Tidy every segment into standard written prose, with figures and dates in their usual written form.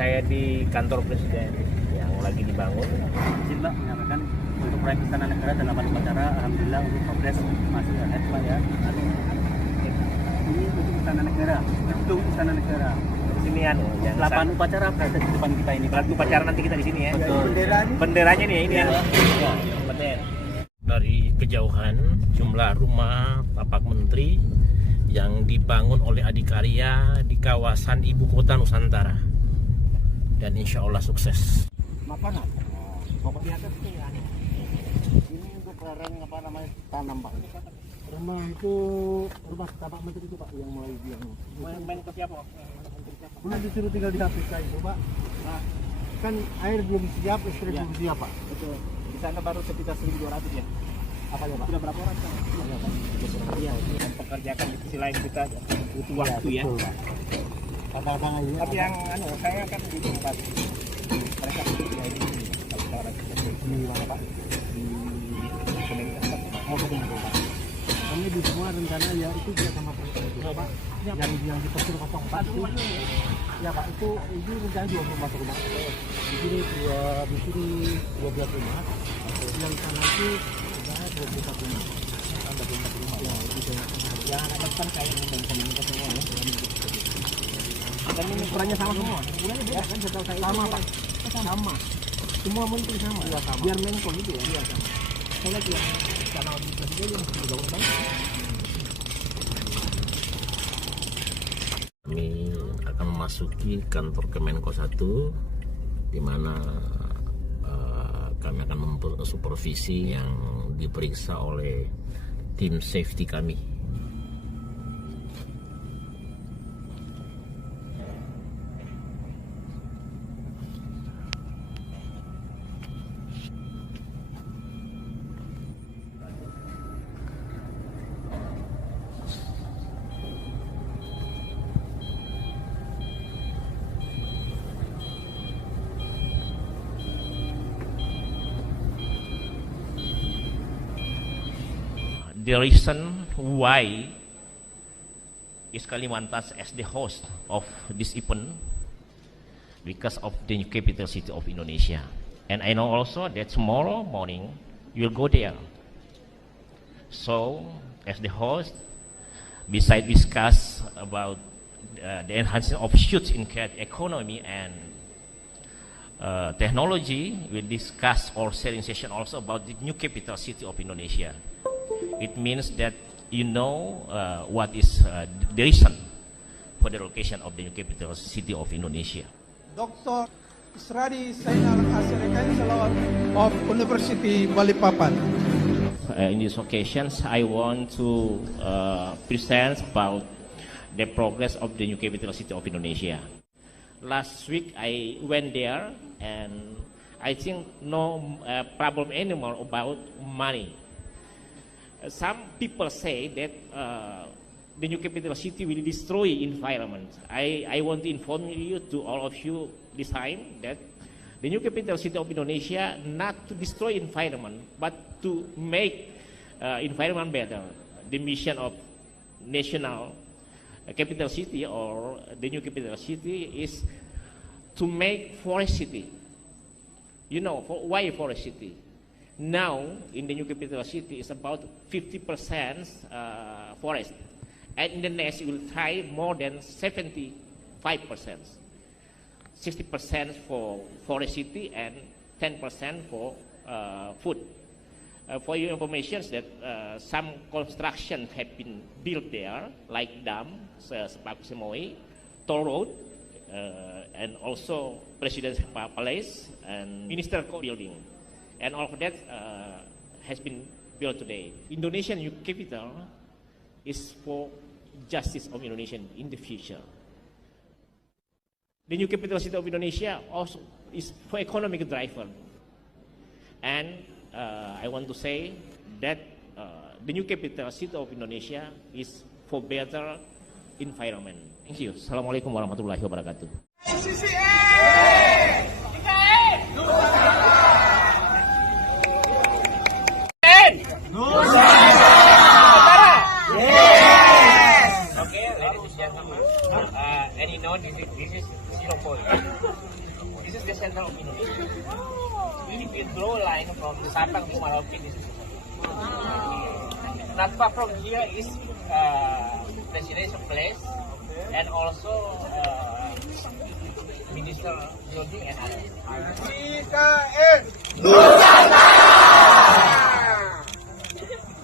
saya di kantor presiden yang lagi dibangun. Izin Pak menyampaikan untuk proyek Istana Negara dan 8 upacara, alhamdulillah untuk progres masih ahead Pak ya. Ini untuk Istana Negara, gedung Istana Negara. Sini yang 8 upacara berada di depan kita ini. 8 upacara nanti kita di sini ya. Betul. Benderanya nih ini ya. Bendera. Dari kejauhan jumlah rumah tapak menteri yang dibangun oleh Adikarya di kawasan ibu kota Nusantara, dan insya Allah sukses. Makanan. Pokok di atas itu ya. Ini untuk lereng apa namanya tanam Pak. Rumah itu rumah tapak menteri itu Pak yang mulai bilang. Main ke siapa? Belum disuruh tinggal di Afrika itu Pak. Nah, kan air belum siap, listrik belum siap Pak. Betul. Di sana baru sekitar 1.200 ya. Apa ya Pak? Sudah berapa orang Pak? Iya, mempekerjakan di sisi lain kita butuh waktu ya. Kadang-kadang ini. Tapi yang saya kan di tempat mereka bekerja ini kalau sekarang Di mana Pak? di Kementerian Oh, betul Pak. Kami di semua rencana ya itu dia sama Pak. Yang di Pesir 04 itu. Ya Pak, itu rencana 24 rumah. Di sini 12 rumah. Yang sana itu sudah 21 rumah. Tambah 24 rumah. Ya, itu banyak. ya anak kan kayak komunitas semua ya. Dan ini ukurannya sama semua. Ukurannya beda kan setahu saya. Sama Pak. Sama. Semua menteri sama. Iya, sama. Biar Menko gitu ya. Iya sama. Saya lihat yang kanal di presiden yang dibangun banget. Kami akan memasuki kantor Kemenko 1, di mana kami akan supervisi yang diperiksa oleh tim safety kami. The reason why is Kalimantan as the host of this event because of the new capital city of Indonesia, and I know also that tomorrow morning you will go there. So as the host, besides discuss about the enhancement of shoots in creative economy and technology, we discuss or sharing session also about the new capital city of Indonesia. It means that you know what is the reason for the location of the new capital city of Indonesia. Dr. Isradi Zainal Asiri Chancellor of University Balikpapan. In these occasions, I want to present about the progress of the new capital city of Indonesia. Last week, I went there, and I think no problem anymore about money. Some people say that the new capital city will destroy environment. I want to inform you, to all of you this time, that the new capital city of Indonesia not to destroy environment, but to make environment better. The mission of national capital city or the new capital city is to make forest city. You know, why forest city? Now, in the new capital city, is about 50% forest. And in the next, you will try more than 75%. 60% for forest city and 10% for food. For your information, that some construction have been built there, like dam, Sepaku Semoy, toll road, and also President's Palace and Minister building. And all of that has been built today. Indonesian new capital is for justice of Indonesia in the future. The new capital city of Indonesia also is for economic driver. And I want to say that the new capital city of Indonesia is for better environment. Thank you. Assalamualaikum warahmatullahi wabarakatuh. And you know this is 0 point. This is the center of Indonesia. If you draw a line from Sabang to Merauke, this is not far from here is presidential place and also minister building and others. IKN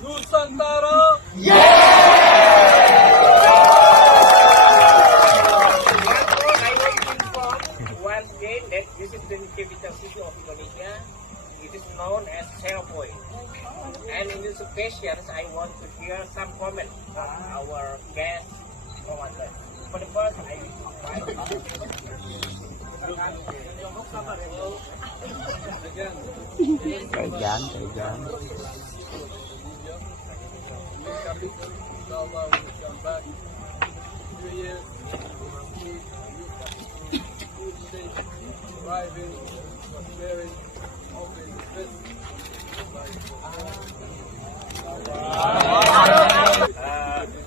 Nusantara Once again, that this is the capital city of Indonesia. It is known as Serapoy. And in this occasion, I want to hear some comments from our guest commander. For the first, I will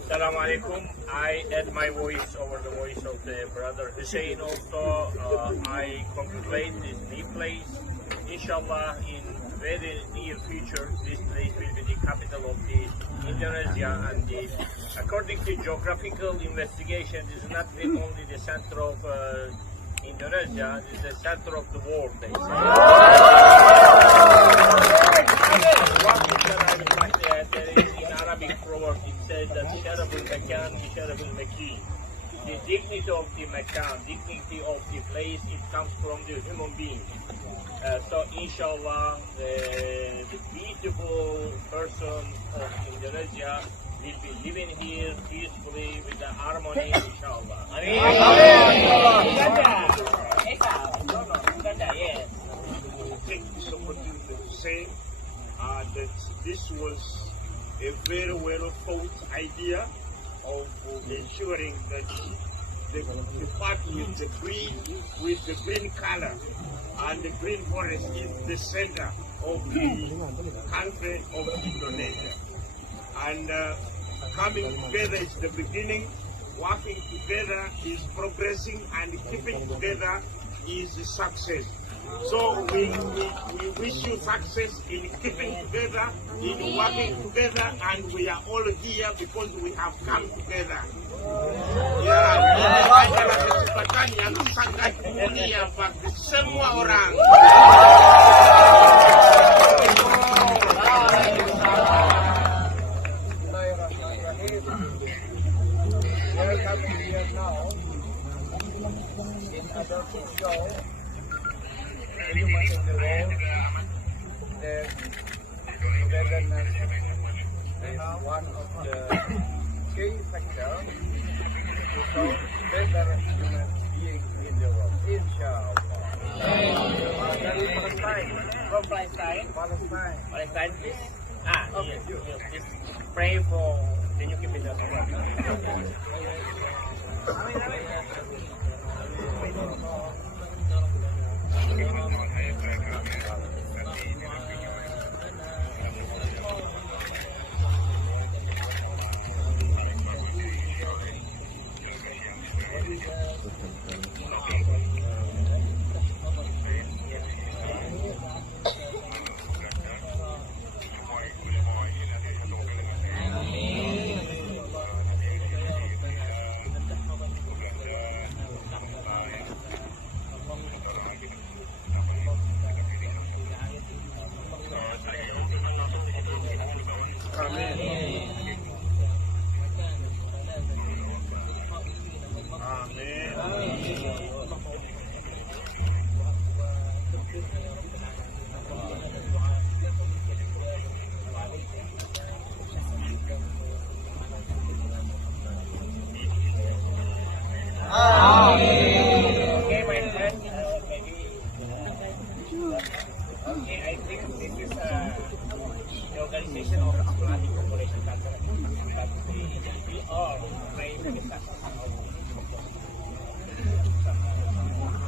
Assalamualaikum. I add my voice over the voice of the brother Hussein also. I congratulate this new place. Inshallah, in very near future, this place will be the capital of the Indonesia, and according to geographical investigation, this is not only the center of Indonesia, it is the center of the world, they say. One thing that I would like to add, there is in Arabic proverb, it says that Sharabul Makan, Sharabul Maki. The dignity of the Makan, dignity of the place, it comes from the human being. So inshallah, the beautiful person of Indonesia will be living here peacefully with the harmony, inshallah. Yes. Take this opportunity to say that this was a very well thought idea of ensuring that the part with the green color and the green forest is the center of the country of Indonesia. And coming together is the beginning, working together is progressing, and keeping together is success. So we wish you success in keeping together, in working together, and we are all here because we have come together. Ya, ini adalah kesempatan yang sangat mulia bagi semua orang. We are coming here now in order to show everyone in the world that togetherness is one of the key factors to show better human beings in the world. Inshallah. Dari Palestine. From Palestine. Palestine. Palestine, please. Yes. Please pray for the new capital. Okay, my friend, okay, I think this is the organization of Islamic Cooperation Center, but we all pray for the success of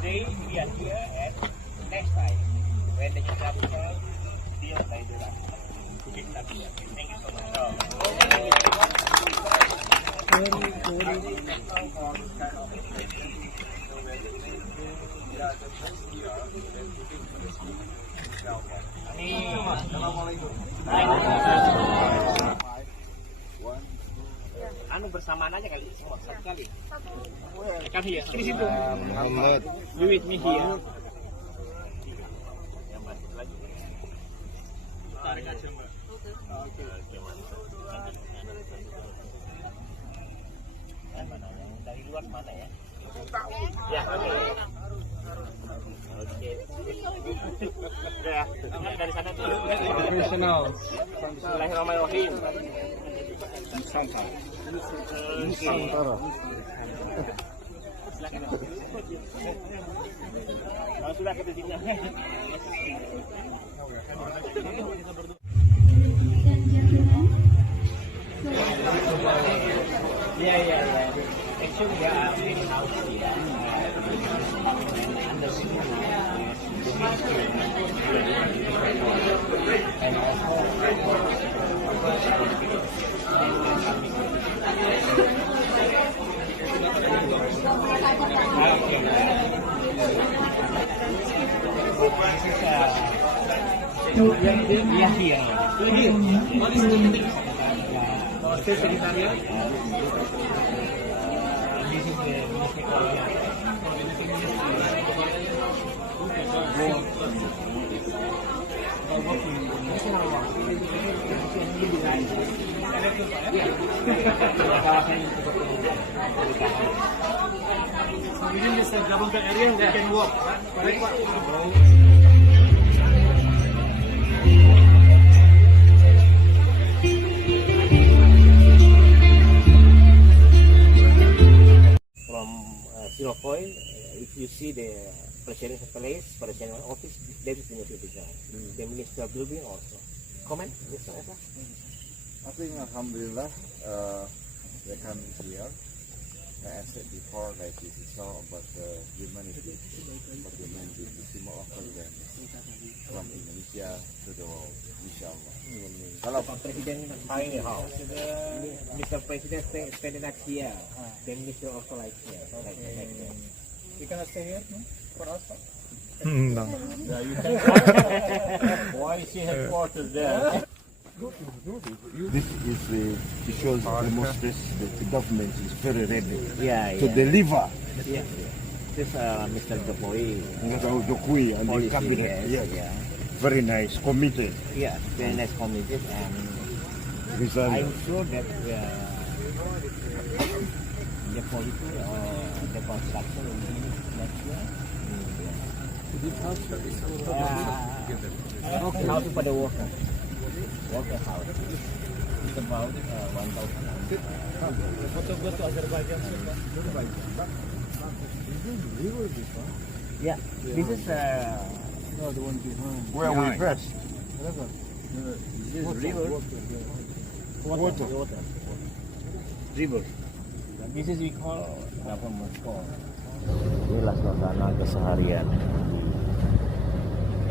today we are here, and next time when the new capital built by the Thank you so much. Yeah, the next year, then we take for the school. Assalamualaikum. One. Anu bersamaan aja kali semua satu kali. Come here. Di situ. Muhammad. You with me here. Tarik aja Mbak. Oke. Mana yang dari luar mana ya? Ya, oke. Oke. Ya, dari sana tuh. Professional. Bismillahirrahmanirrahim. Nusantara. Oh, sudah ke sini. Yeah. Actually, we are in house here. Under the ministry. And Within this government area, we can walk. Correct, Pak? From Zero Point, if you see the presidential place, presidential office, that is the new design. The minister building also. Comment, Mr. Esa? I think Alhamdulillah, they come here. Like I said before, like this is all about the humanity, about humanity, to see more of them from Indonesia to the world, inshallah. Kalau Pak Presiden buying a house, Mr. President spend next year, the minister also like here, like that. You cannot stay here, no? For us? No. Yeah, you can. Why is he headquarters there? This is it shows demonstrates that the government is very ready to deliver. Yeah. This Mr. Jokowi. Jokowi and the Policy, cabinet. yes, Yes. yeah. Very nice, committed. Yeah, very nice committed, and Result. I'm sure that the policy or the construction will be next year. House for the worker. Worker house. It's about 1,000. Foto go to Azerbaijan. Yeah, this is No, the one behind. Where we first? this river. Water. River. This is we call government call. Inilah suasana keseharian di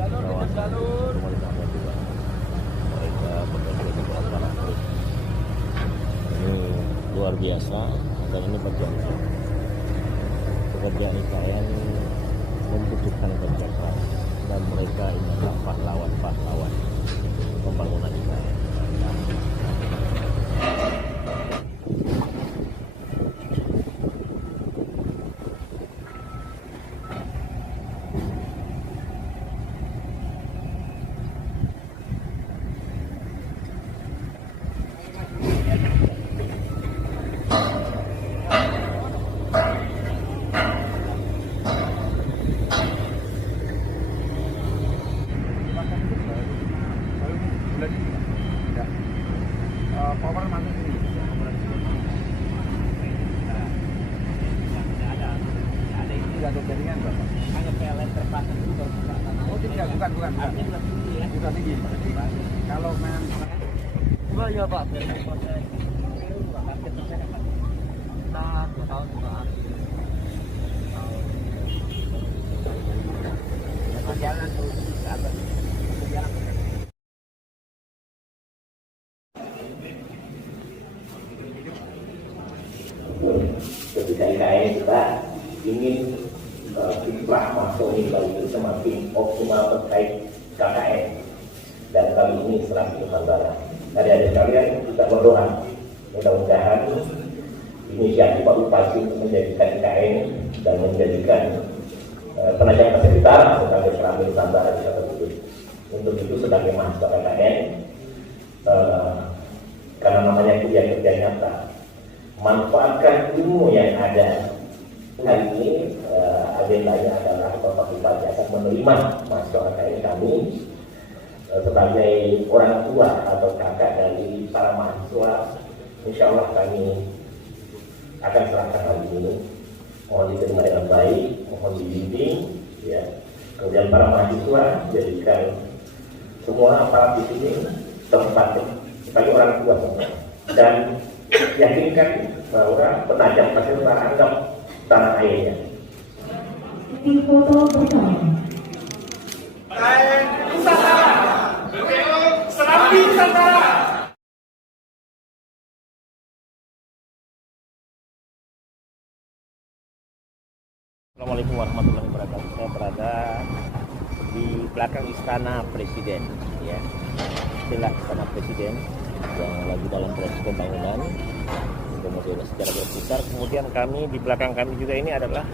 kawasan pemerintah juga. Mereka bekerja di lapangan terus. Ini luar biasa dan ini berjam-jam. Pekerjaan IKN membutuhkan kerja keras dan mereka ini adalah pahlawan-pahlawan pembangunan IKN. Power mana ini? Ada ini juga ada jaringan Bapak. Hanya PLN terpasang itu baru buka. Oh tidak, bukan. Artinya sudah tinggi ya. Sudah tinggi. Kalau memang Enggak ya Pak, dari proses target tercapai Pak. Nah, 2 tahun juga jalan terus ke atas. Jalan. Ketika IKN kita ingin kiprah masuk mengimbau itu semakin optimal terkait KKN dan kali ini setelah Nusantara. Adik-adik sekalian, kita berdoa mudah-mudahan inisiatif Pak Bupati untuk menjadikan IKN dan menjadikan Penajam Pasir Utara sebagai Serambi Nusantara bisa terwujud. Untuk itu sebagai mahasiswa KKN, karena namanya kuliah kerja nyata, manfaatkan ilmu yang ada. Hari ini agendanya adalah Bapak Bupati akan menerima mahasiswa KKN kami sebagai orang tua atau kakak dari para mahasiswa. Insya Allah kami akan serahkan hal ini, mohon diterima dengan baik, mohon dibimbing, ya. Kemudian para mahasiswa jadikan semua aparat di sini tempat sebagai orang tua semua, dan yakinkan bahwa Penajam Pasir Utara anggap tanah airnya. Foto bersama. Nusantara, Serambi Nusantara. Assalamualaikum warahmatullahi wabarakatuh. Saya berada di belakang Istana Presiden, ya. Inilah Istana Presiden yang lagi dalam proses pembangunan. Kemudian secara berputar. Kemudian kami di belakang kami juga ini adalah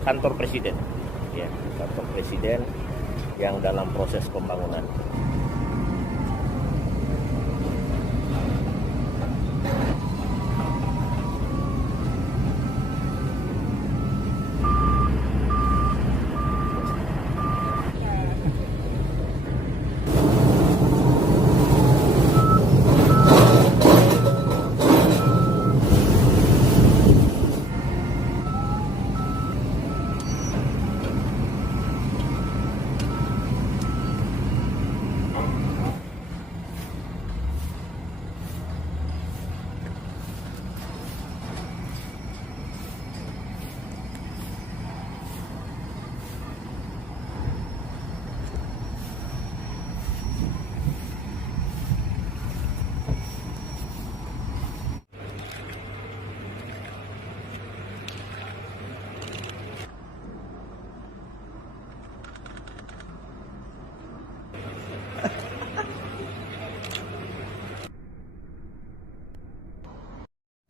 kantor Presiden, ya, kantor Presiden yang dalam proses pembangunan.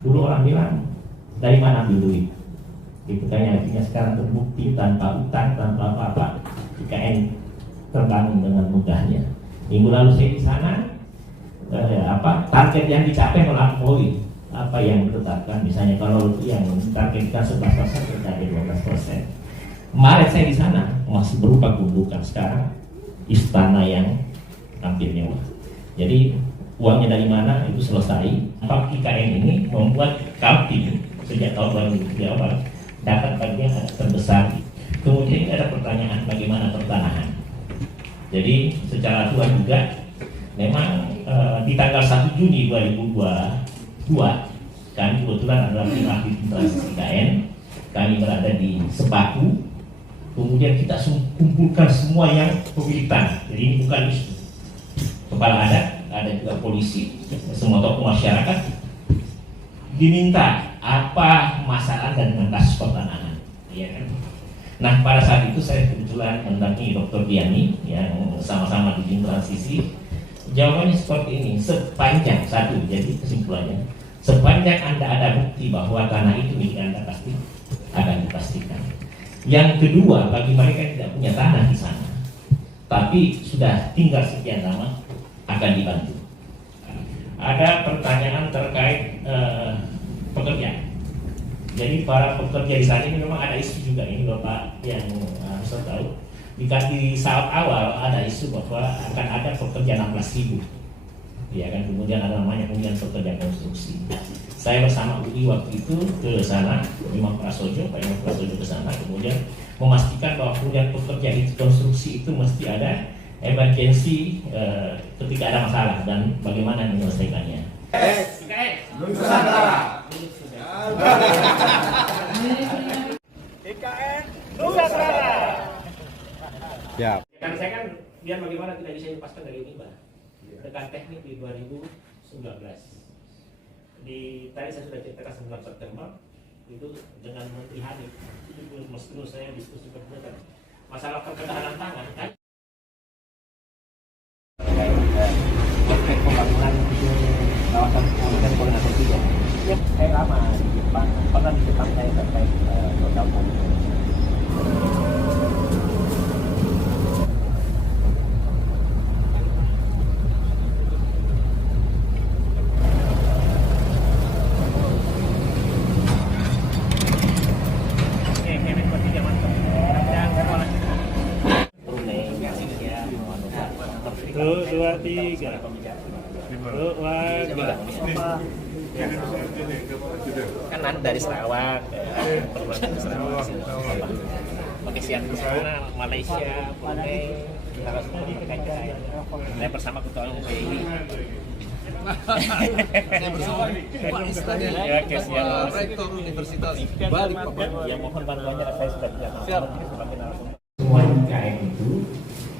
Dulu orang bilang, dari mana ambil duit? Dibukanya akhirnya sekarang terbukti tanpa utang, tanpa apa-apa, IKN terbangun dengan mudahnya. Minggu lalu saya di sana, target yang dicapai melampaui apa yang ditetapkan. Misalnya kalau yang targetkan 11% tercapai 12%. Kemarin saya di sana masih berupa gundukan, sekarang istana yang hampir mewah. Jadi uangnya dari mana itu selesai. Pak IKN ini membuat Kaltim sejak tahun 2003 awal dapat bagian terbesar. Kemudian ada pertanyaan bagaimana pertanahan. Jadi secara aturan juga memang di tanggal 1 Juni 2022 kami kebetulan adalah tim ahli transisi IKN. Kami berada di Sepaku. Kemudian kita kumpulkan semua yang pemilik tanah. Jadi ini bukan isu kepala adat, ada juga polisi, semua tokoh masyarakat diminta apa masalah dan kasus pertanahan, ya kan? Nah pada saat itu saya kebetulan mendampingi Dr. Diani yang sama-sama di tim transisi. Jawabannya seperti ini, sepanjang satu, jadi kesimpulannya, sepanjang Anda ada bukti bahwa tanah itu milik Anda pasti akan dipastikan. Yang kedua, bagi mereka yang tidak punya tanah di sana, tapi sudah tinggal sekian lama, akan dibantu. Ada pertanyaan terkait pekerja. Jadi para pekerja di sana ini memang ada isu juga, ini Bapak yang harus tahu. Di saat awal ada isu bahwa akan ada pekerja 16.000, ya kan. Kemudian ada namanya kemudian pekerja konstruksi. Saya bersama UI waktu itu ke sana, Imam Prasojo, Pak Imam Prasojo ke sana, kemudian memastikan bahwa kemudian pekerja konstruksi itu mesti ada emergency ketika ada masalah dan bagaimana menyelesaikannya. Nusantara. IKN Nusantara. Ya. Kan saya kan biar bagaimana tidak bisa dilepaskan dari ini, Pak. Dengan teknik di 2019. Tadi saya sudah ceritakan 9 September itu dengan Menteri Hanif. Itu meskipun saya diskusi berdua, masalah ketahanan pangan kan. Aspek pembangunan kawasan kemudian koordinator juga. Ya, saya lama di Jepang, pernah di Jepang saya sampai bergabung. Dua, tiga. Kan ada dari Sarawak, pengisian di sana, Malaysia, Brunei, kita semua berkait saya. Saya bersama ketua umum PII. Saya bersama Pak Istana, Rektor Universitas Balikpapan. Yang mohon bantuannya saya sudah bilang. Siap. Semua IKN itu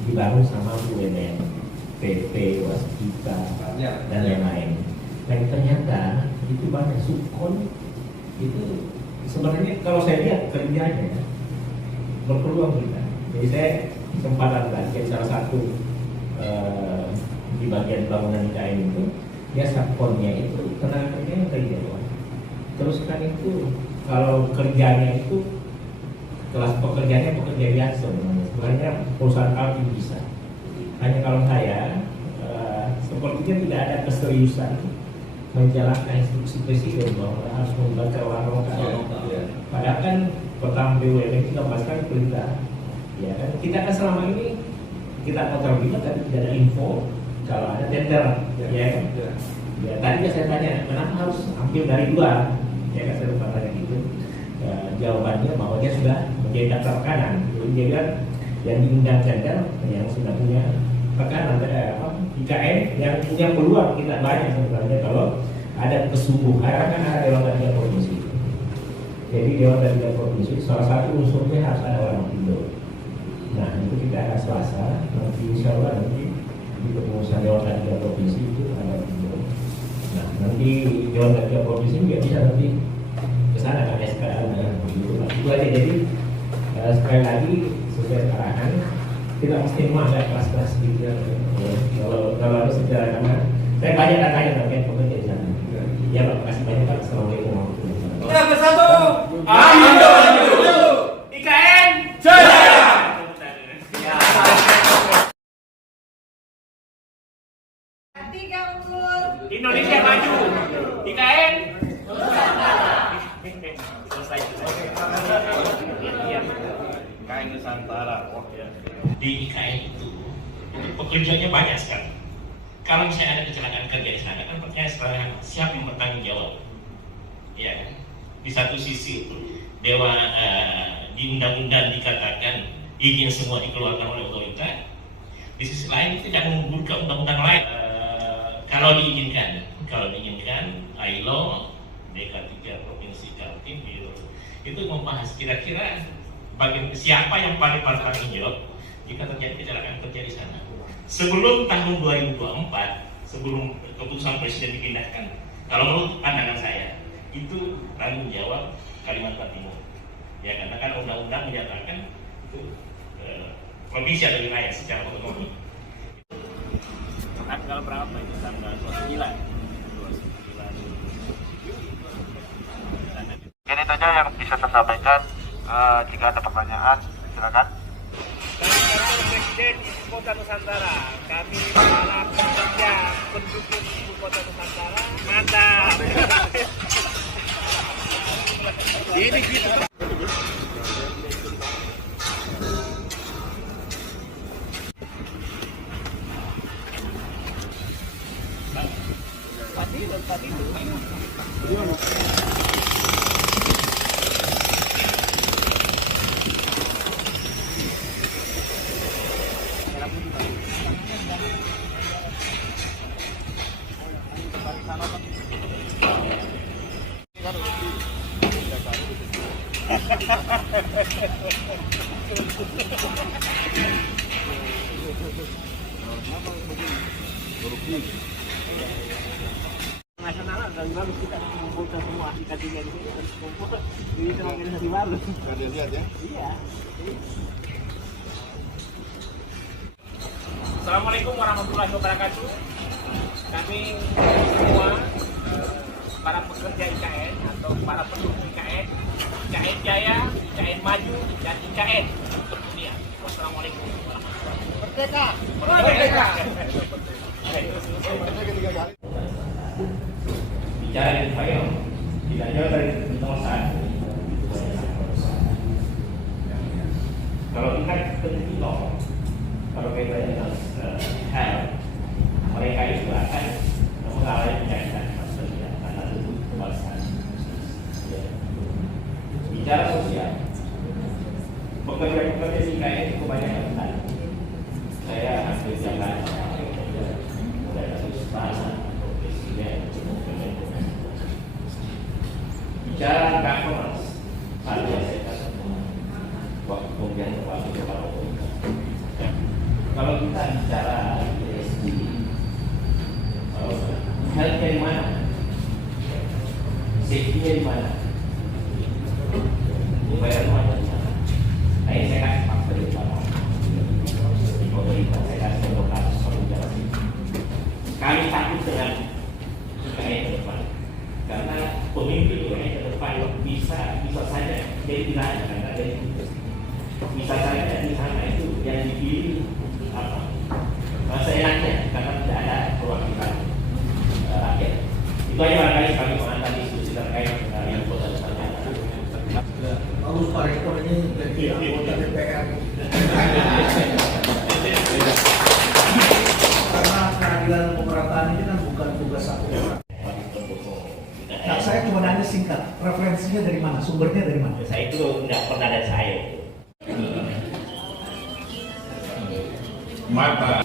dibangun sama BUMN, PP, Waskita, dan lain-lain. Dan ternyata itu banyak subkon itu sebenarnya kalau saya lihat kerjanya berpeluang kita. Jadi saya kesempatan jadi salah satu di bagian bangunan IKN itu ya subkonnya itu tenaga kerjanya dari Jawa. Terus kan itu kalau kerjanya itu kelas pekerjaannya pekerja biasa, sebenarnya perusahaan kami bisa. Hanya kalau saya sepertinya tidak ada keseriusan menjalankan instruksi presiden bahwa harus membakar warung lokal. Padahal kan pertama BUMN kita pastikan perintah. Ya kan kita kan selama ini kita kontrol juga tapi tidak ada info kalau ada tender. Ya kan. Ya tadi saya tanya kenapa harus ambil dari luar? Ya kan saya lupa tanya gitu. Jawabannya bahwa dia sudah menjadi daftar kanan. Jadi dia bilang yang diundang tender yang sudah punya tekanan IKN yang punya peluang kita banyak sebenarnya kalau ada kesungguhan kan ada Dewan dan Tiga Provinsi. Jadi Dewan dan Tiga Provinsi salah satu unsurnya harus ada orang Indo. Nah itu kita akan Selasa nanti insya Allah nanti di kepengurusan Dewan dan Tiga Provinsi itu ada Indo. Nah nanti Dewan dan Tiga Provinsi juga bisa nanti ke sana kan SKL dan begitu. Itu aja jadi sekali lagi sesuai arahan kita mesti agak keras-keras gitu ya. Kalau ada sejarah karena saya banyak tanya terkait pekerja di sana. Ya Pak, kasih banyak Pak. Assalamualaikum warahmatullahi wabarakatuh. Kita bersatu. Indo. IKN Jaya. Tiga unggul. Indonesia maju. IKN Selesai. IKN Nusantara. Di IKN itu pekerjaannya banyak sekali. Kalau misalnya ada kecelakaan kerja di sana, kan pertanyaan sekarang siapa yang bertanggung jawab? Ya, di satu sisi dewa di undang-undang dikatakan izin semua dikeluarkan oleh otoritas. Di sisi lain itu jangan menggugurkan undang-undang lain. Kalau diizinkan, ILO, DK3 Provinsi Kaltim itu membahas kira-kira siapa yang paling bertanggung jawab jika terjadi kecelakaan kerja di sana. Sebelum tahun 2024, sebelum keputusan presiden dipindahkan, kalau menurut pandangan saya, itu tanggung jawab Kalimantan Timur. Ya karena kan undang-undang menyatakan itu provinsi atau wilayah secara otonomi. Tanggal berapa itu? Tanggal 29. Jadi itu aja yang bisa saya sampaikan. Jika ada pertanyaan, silakan. Presiden Ibu Kota Nusantara, kami para pekerja pendukung Ibu Kota Nusantara, mantap. Ini gitu. Nasional dan bagus kita mengumpulkan semua aplikasinya di sini dan kumpul ini organisasi baru. Lihat ya. Iya. Assalamualaikum warahmatullahi wabarakatuh. Kami semua para pekerja IKN atau para pendukung IKN, IKN Jaya, IKN Maju, dan IKN Dunia. Wassalamualaikum warahmatullahi wabarakatuh. Merdeka! Bicara di file tidak jauh dari nomor 1. Kalau kita ketika kalau kita dengan hal mereka itu akan mengalami penyakit sosial karena itu kebalasan. Bicara sosial, pekerja-pekerja di IKN itu kebanyakan benar. Saya hampir jalan mulai dari istana, presiden, bicara governance, hal yang saya katakan waktu kemudian waktu kepala kalau kita bicara ESG, healthcare di mana, safety-nya di mana, bayar rumahnya di mana. Nah ini saya kasih fakta di mana. Di pemerintah saya kasih contoh kasus pekerjaan ini. Kami takut dengan IKN ke depan, karena pemimpin IKN ke depan bisa saja jadi tidak ada karena ada itu. Bisa saja di sana itu yang dipilih apa? Seenaknya karena tidak ada perwakilan rakyat. Itu aja barangkali kami mengantar diskusi terkait dengan yang kota Jakarta. Bagus Pak Rektor ini jadi anggota DPR. Karena keadilan pemerataan ini kan bukan tugas satu orang. Nah, saya cuma nanya singkat, referensinya dari mana, sumbernya dari mana? Saya itu tidak pernah ada saya. Mata.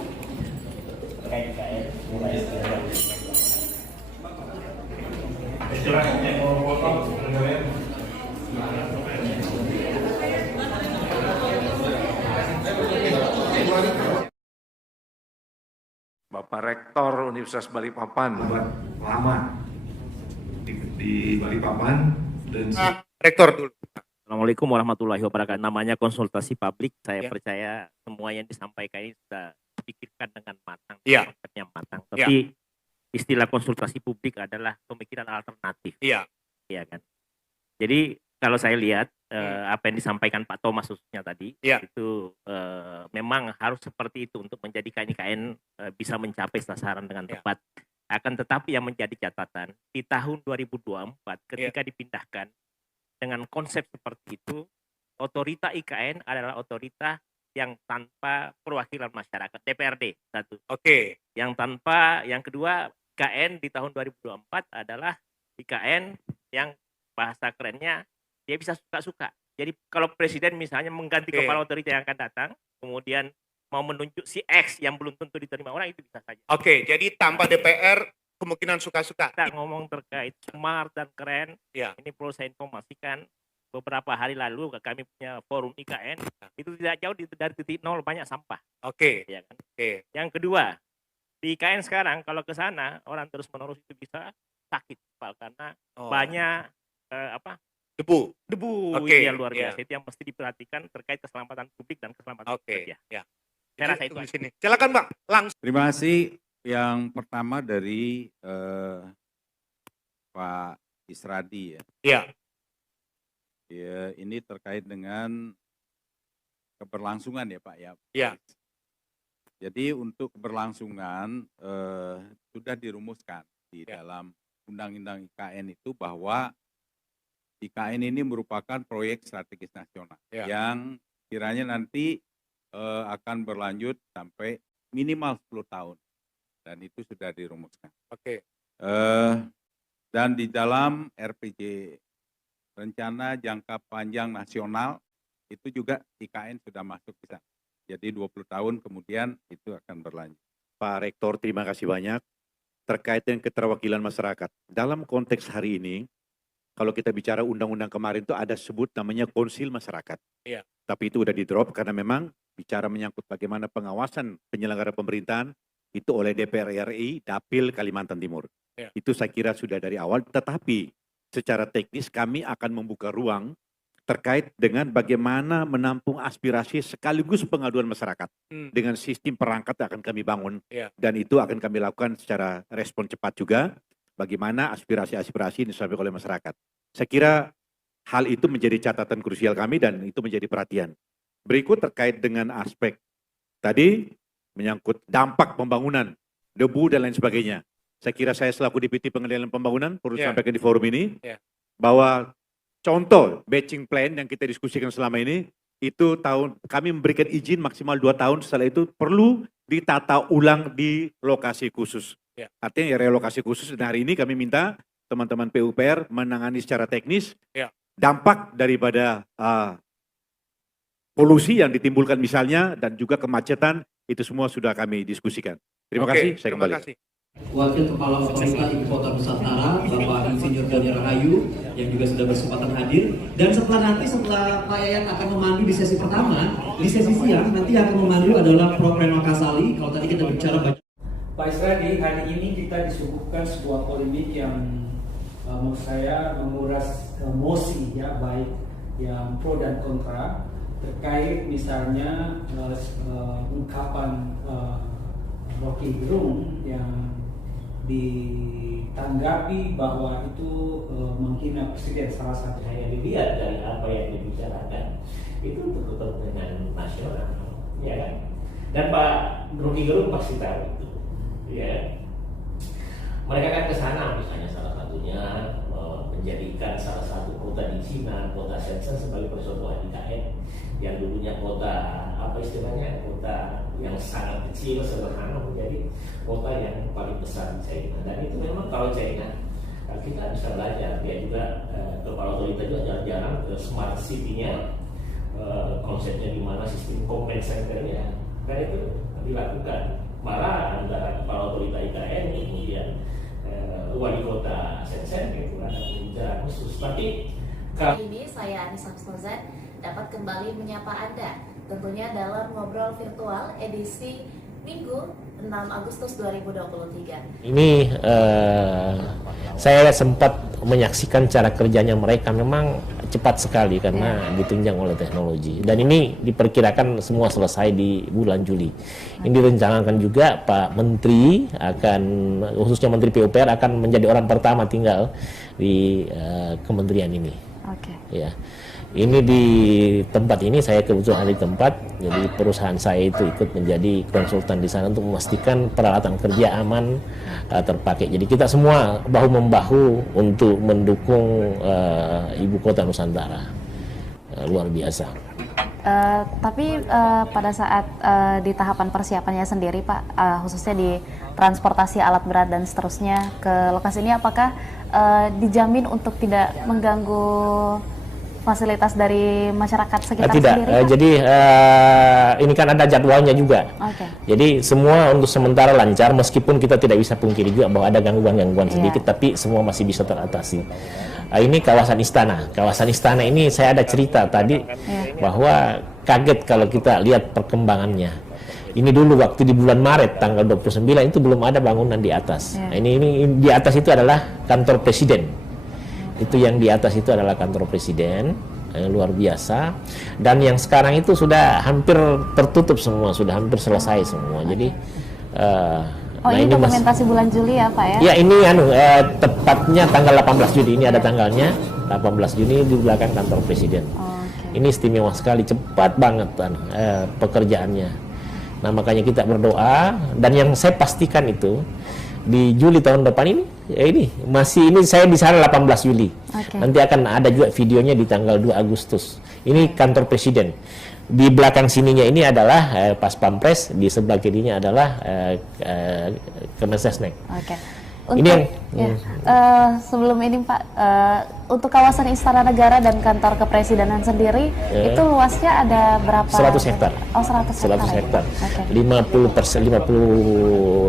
Terkait IKN mulai sekarang. Silakan yang mau potong. Bapak Rektor Universitas Balikpapan lama di Balikpapan dan Rektor dulu. Assalamualaikum warahmatullahi wabarakatuh. Namanya konsultasi publik. Saya percaya semua yang disampaikan ini sudah dipikirkan dengan matang, konsepnya matang. Tapi istilah konsultasi publik adalah pemikiran alternatif. Iya kan. Jadi kalau saya lihat apa yang disampaikan Pak Thomas khususnya tadi, itu memang harus seperti itu untuk menjadikan IKN bisa mencapai sasaran dengan tepat. Akan tetapi yang menjadi catatan di tahun 2024 ketika dipindahkan dengan konsep seperti itu, otorita IKN adalah otorita yang tanpa perwakilan masyarakat, DPRD satu. Yang kedua, IKN di tahun 2024 adalah IKN yang bahasa kerennya dia bisa suka-suka. Jadi kalau presiden misalnya mengganti kepala otorita yang akan datang, kemudian mau menunjuk si X yang belum tentu diterima orang, itu bisa saja. Jadi tanpa DPR kemungkinan suka-suka. Kita ngomong terkait smart dan keren, ini perlu saya informasikan. Beberapa hari lalu kami punya forum IKN, itu tidak jauh dari titik nol, banyak sampah. Ya kan? Yang kedua, di IKN sekarang kalau ke sana orang terus menerus itu bisa sakit, karena banyak debu yang luar biasa. Itu yang mesti diperhatikan terkait keselamatan publik dan keselamatan pekerja. Saya rasa itu. Silakan Bang, langsung. terima kasih. Yang pertama dari Pak Isradi ya. Ini terkait dengan keberlangsungan ya Pak ya. Jadi untuk keberlangsungan sudah dirumuskan di dalam Undang-Undang IKN itu bahwa IKN ini merupakan proyek strategis nasional yang kiranya nanti akan berlanjut sampai minimal 10 tahun. Dan itu sudah dirumuskan. Dan di dalam RPG Rencana Jangka Panjang Nasional itu juga IKN sudah masuk di sana. Jadi 20 tahun kemudian itu akan berlanjut. Pak Rektor, terima kasih banyak. Terkait dengan keterwakilan masyarakat. Dalam konteks hari ini, kalau kita bicara undang-undang kemarin itu ada sebut namanya konsil masyarakat. Tapi itu udah di-drop karena memang bicara menyangkut bagaimana pengawasan penyelenggara pemerintahan itu oleh DPR RI, Dapil Kalimantan Timur. Itu saya kira sudah dari awal, tetapi secara teknis kami akan membuka ruang terkait dengan bagaimana menampung aspirasi sekaligus pengaduan masyarakat dengan sistem perangkat yang akan kami bangun, dan itu akan kami lakukan secara respon cepat juga bagaimana aspirasi-aspirasi ini disampaikan oleh masyarakat. Saya kira hal itu menjadi catatan krusial kami dan itu menjadi perhatian. Berikut terkait dengan aspek tadi menyangkut dampak pembangunan, debu dan lain sebagainya. Saya kira saya selaku Deputi Pengendalian Pembangunan perlu sampaikan di forum ini bahwa contoh batching plan yang kita diskusikan selama ini itu kami memberikan izin maksimal 2 tahun, setelah itu perlu ditata ulang di lokasi khusus. Artinya relokasi khusus, dan hari ini kami minta teman-teman PUPR menangani secara teknis dampak daripada polusi yang ditimbulkan misalnya dan juga kemacetan, itu semua sudah kami diskusikan. Terima kasih, saya kembali. Wakil Kepala Otorita Ibu Kota Nusantara, Bapak Insinyur Doni Rahayu, yang juga sudah berkesempatan hadir. Dan setelah Pak Yayat akan memandu di sesi pertama, di sesi siang nanti akan memandu adalah Prof. Reno Kasali. Kalau tadi kita bicara Pak Isradi, hari ini kita disuguhkan sebuah polemik yang menurut saya menguras emosi ya, baik yang pro dan kontra terkait misalnya ungkapan Rocky Gerung yang ditanggapi bahwa itu menghina presiden. Salah satu hanya dilihat dari apa yang dibicarakan itu untuk kepentingan nasional, ya kan? Dan Pak Rocky Gerung pasti tahu itu, ya. Mereka kan ke sana misalnya salah satunya menjadikan salah satu kota di Cina, kota Shenzhen sebagai percontohan IKN yang dulunya kota apa istilahnya, kota yang sangat kecil sederhana menjadi kota yang paling besar di China. Dan itu memang kalau China kita bisa belajar, dia juga kepala otorita juga jarang-jarang ke smart city-nya, konsepnya di mana sistem command center-nya, dan itu dilakukan. Malah antara kepala otorita IKN kemudian wali kota Shenzhen itu ada pembicaraan khusus. Tapi kali ini saya Anissa Husnuzan dapat kembali menyapa Anda tentunya dalam ngobrol virtual edisi Minggu 6 Agustus 2023. Ini saya sempat menyaksikan cara kerjanya mereka, memang cepat sekali karena ditunjang oleh teknologi. Dan ini diperkirakan semua selesai di bulan Juli. Ini direncanakan juga Pak Menteri akan, khususnya Menteri PUPR akan menjadi orang pertama tinggal di kementerian ini. Ya. Ini di tempat ini, saya kebetulan di tempat, jadi perusahaan saya itu ikut menjadi konsultan di sana untuk memastikan peralatan kerja aman, terpakai. Jadi kita semua bahu-membahu untuk mendukung Ibu Kota Nusantara. Luar biasa. Tapi pada saat di tahapan persiapannya sendiri Pak, khususnya di transportasi alat berat dan seterusnya ke lokasi ini, apakah dijamin untuk tidak mengganggu fasilitas dari masyarakat sekitar sendiri? Tidak, jadi ini kan ada jadwalnya juga. Jadi semua untuk sementara lancar, meskipun kita tidak bisa pungkiri juga bahwa ada gangguan-gangguan sedikit, tapi semua masih bisa teratasi. Ini kawasan istana. Kawasan istana ini saya ada cerita tadi bahwa kaget kalau kita lihat perkembangannya. Ini dulu waktu di bulan Maret tanggal 29 itu belum ada bangunan di atas. Nah, ini di atas itu adalah kantor presiden. Itu yang di atas itu adalah kantor presiden, luar biasa. Dan yang sekarang itu sudah hampir tertutup semua, sudah hampir selesai semua. Jadi ini dokumentasi bulan Juli ya Pak ya? Ya, ini tepatnya tanggal 18 Juni, ini ada tanggalnya, 18 Juni di belakang kantor presiden. Ini istimewa sekali, cepat banget pekerjaannya. Nah, makanya kita berdoa, dan yang saya pastikan itu di Juli tahun depan ini, saya di sana 18 Juli. Nanti akan ada juga videonya di tanggal 2 Agustus. Ini kantor presiden. Di belakang sininya ini adalah Pas Pampres, di sebelah kirinya adalah Kemensesnek. Untuk, ini yang sebelum ini Pak, untuk kawasan Istana Negara dan kantor kepresidenan sendiri itu luasnya ada berapa? 100 hektar. Oh, 100 hektar. 50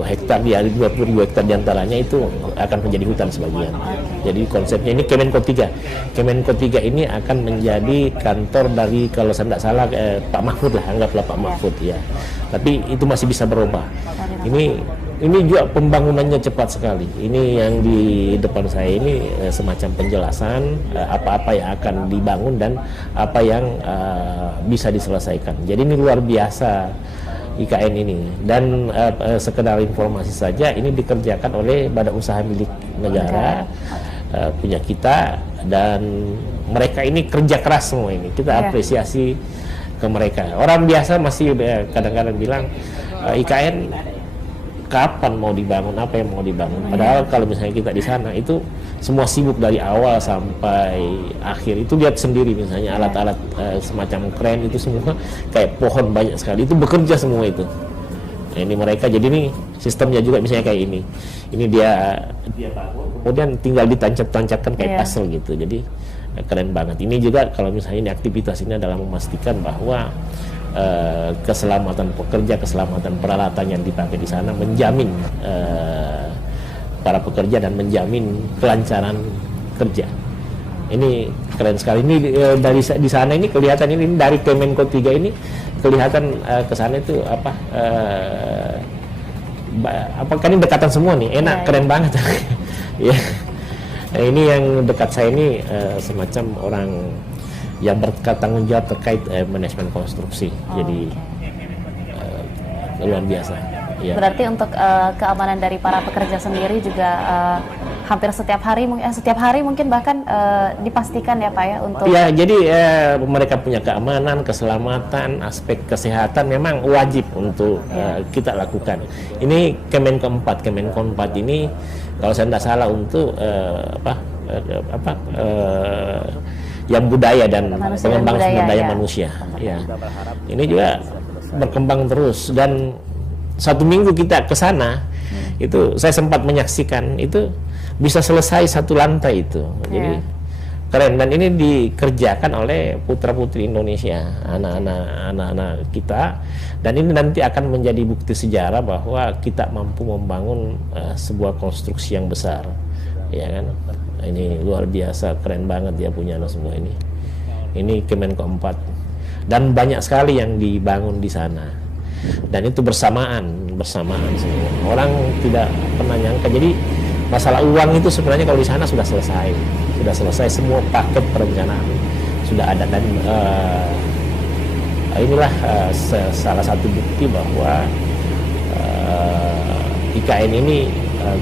hektar di 20.000 hektar diantaranya itu akan menjadi hutan sebagian. Jadi konsepnya ini Kemenko 3. Kemenko 3 ini akan menjadi kantor dari, kalau saya tidak salah Pak Mahfud lah, anggaplah Pak Mahfud ya. Tapi itu masih bisa berubah. Ini ini juga pembangunannya cepat sekali. Ini yang di depan saya ini semacam penjelasan apa-apa yang akan dibangun dan apa yang bisa diselesaikan. Jadi ini luar biasa IKN ini. Dan sekedar informasi saja, ini dikerjakan oleh badan usaha milik negara, punya kita, dan mereka ini kerja keras semua ini. Kita apresiasi ke mereka. Orang biasa masih kadang-kadang bilang IKN kapan mau dibangun, apa yang mau dibangun. Padahal kalau misalnya kita di sana itu semua sibuk dari awal sampai akhir. Itu lihat sendiri misalnya alat-alat semacam kren itu semua kayak pohon banyak sekali. Itu bekerja semua itu. Nah, ini mereka, jadi ini sistemnya juga misalnya kayak ini. Ini dia bangun, kemudian tinggal ditancap-tancapkan kayak puzzle gitu. Jadi keren banget. Ini juga kalau misalnya ini aktivitas ini adalah memastikan bahwa keselamatan pekerja, keselamatan peralatan yang dipakai di sana, menjamin para pekerja dan menjamin kelancaran kerja. Ini keren sekali. Ini dari di sana ini kelihatan, ini dari Kemenko 3 ini kelihatan ke sana itu kan ini dekatan semua nih, enak, keren banget. Ya. Nah, ini yang dekat saya ini semacam orang yang bertanggung jawab terkait manajemen konstruksi. Jadi luar biasa. Ya. Berarti untuk keamanan dari para pekerja sendiri juga hampir setiap hari mungkin bahkan dipastikan ya Pak ya untuk. Ya, jadi mereka punya keamanan, keselamatan, aspek kesehatan memang wajib untuk kita lakukan. Ini Kemenko 4 ini kalau saya tidak salah untuk yang budaya dan pengembangan sumber daya manusia. Ya. Ini juga berkembang terus, dan satu minggu kita ke sana itu saya sempat menyaksikan itu bisa selesai satu lantai itu. Jadi keren, dan ini dikerjakan oleh putra-putri Indonesia, anak-anak kita, dan ini nanti akan menjadi bukti sejarah bahwa kita mampu membangun sebuah konstruksi yang besar, ya kan. Ini luar biasa, keren banget dia punya semua ini. Ini Kemenko 4, dan banyak sekali yang dibangun di sana, dan itu bersamaan semua. Orang tidak pernah nyangka. Jadi masalah uang itu sebenarnya kalau di sana sudah selesai semua paket perencanaan sudah ada, dan inilah salah satu bukti bahwa IKN ini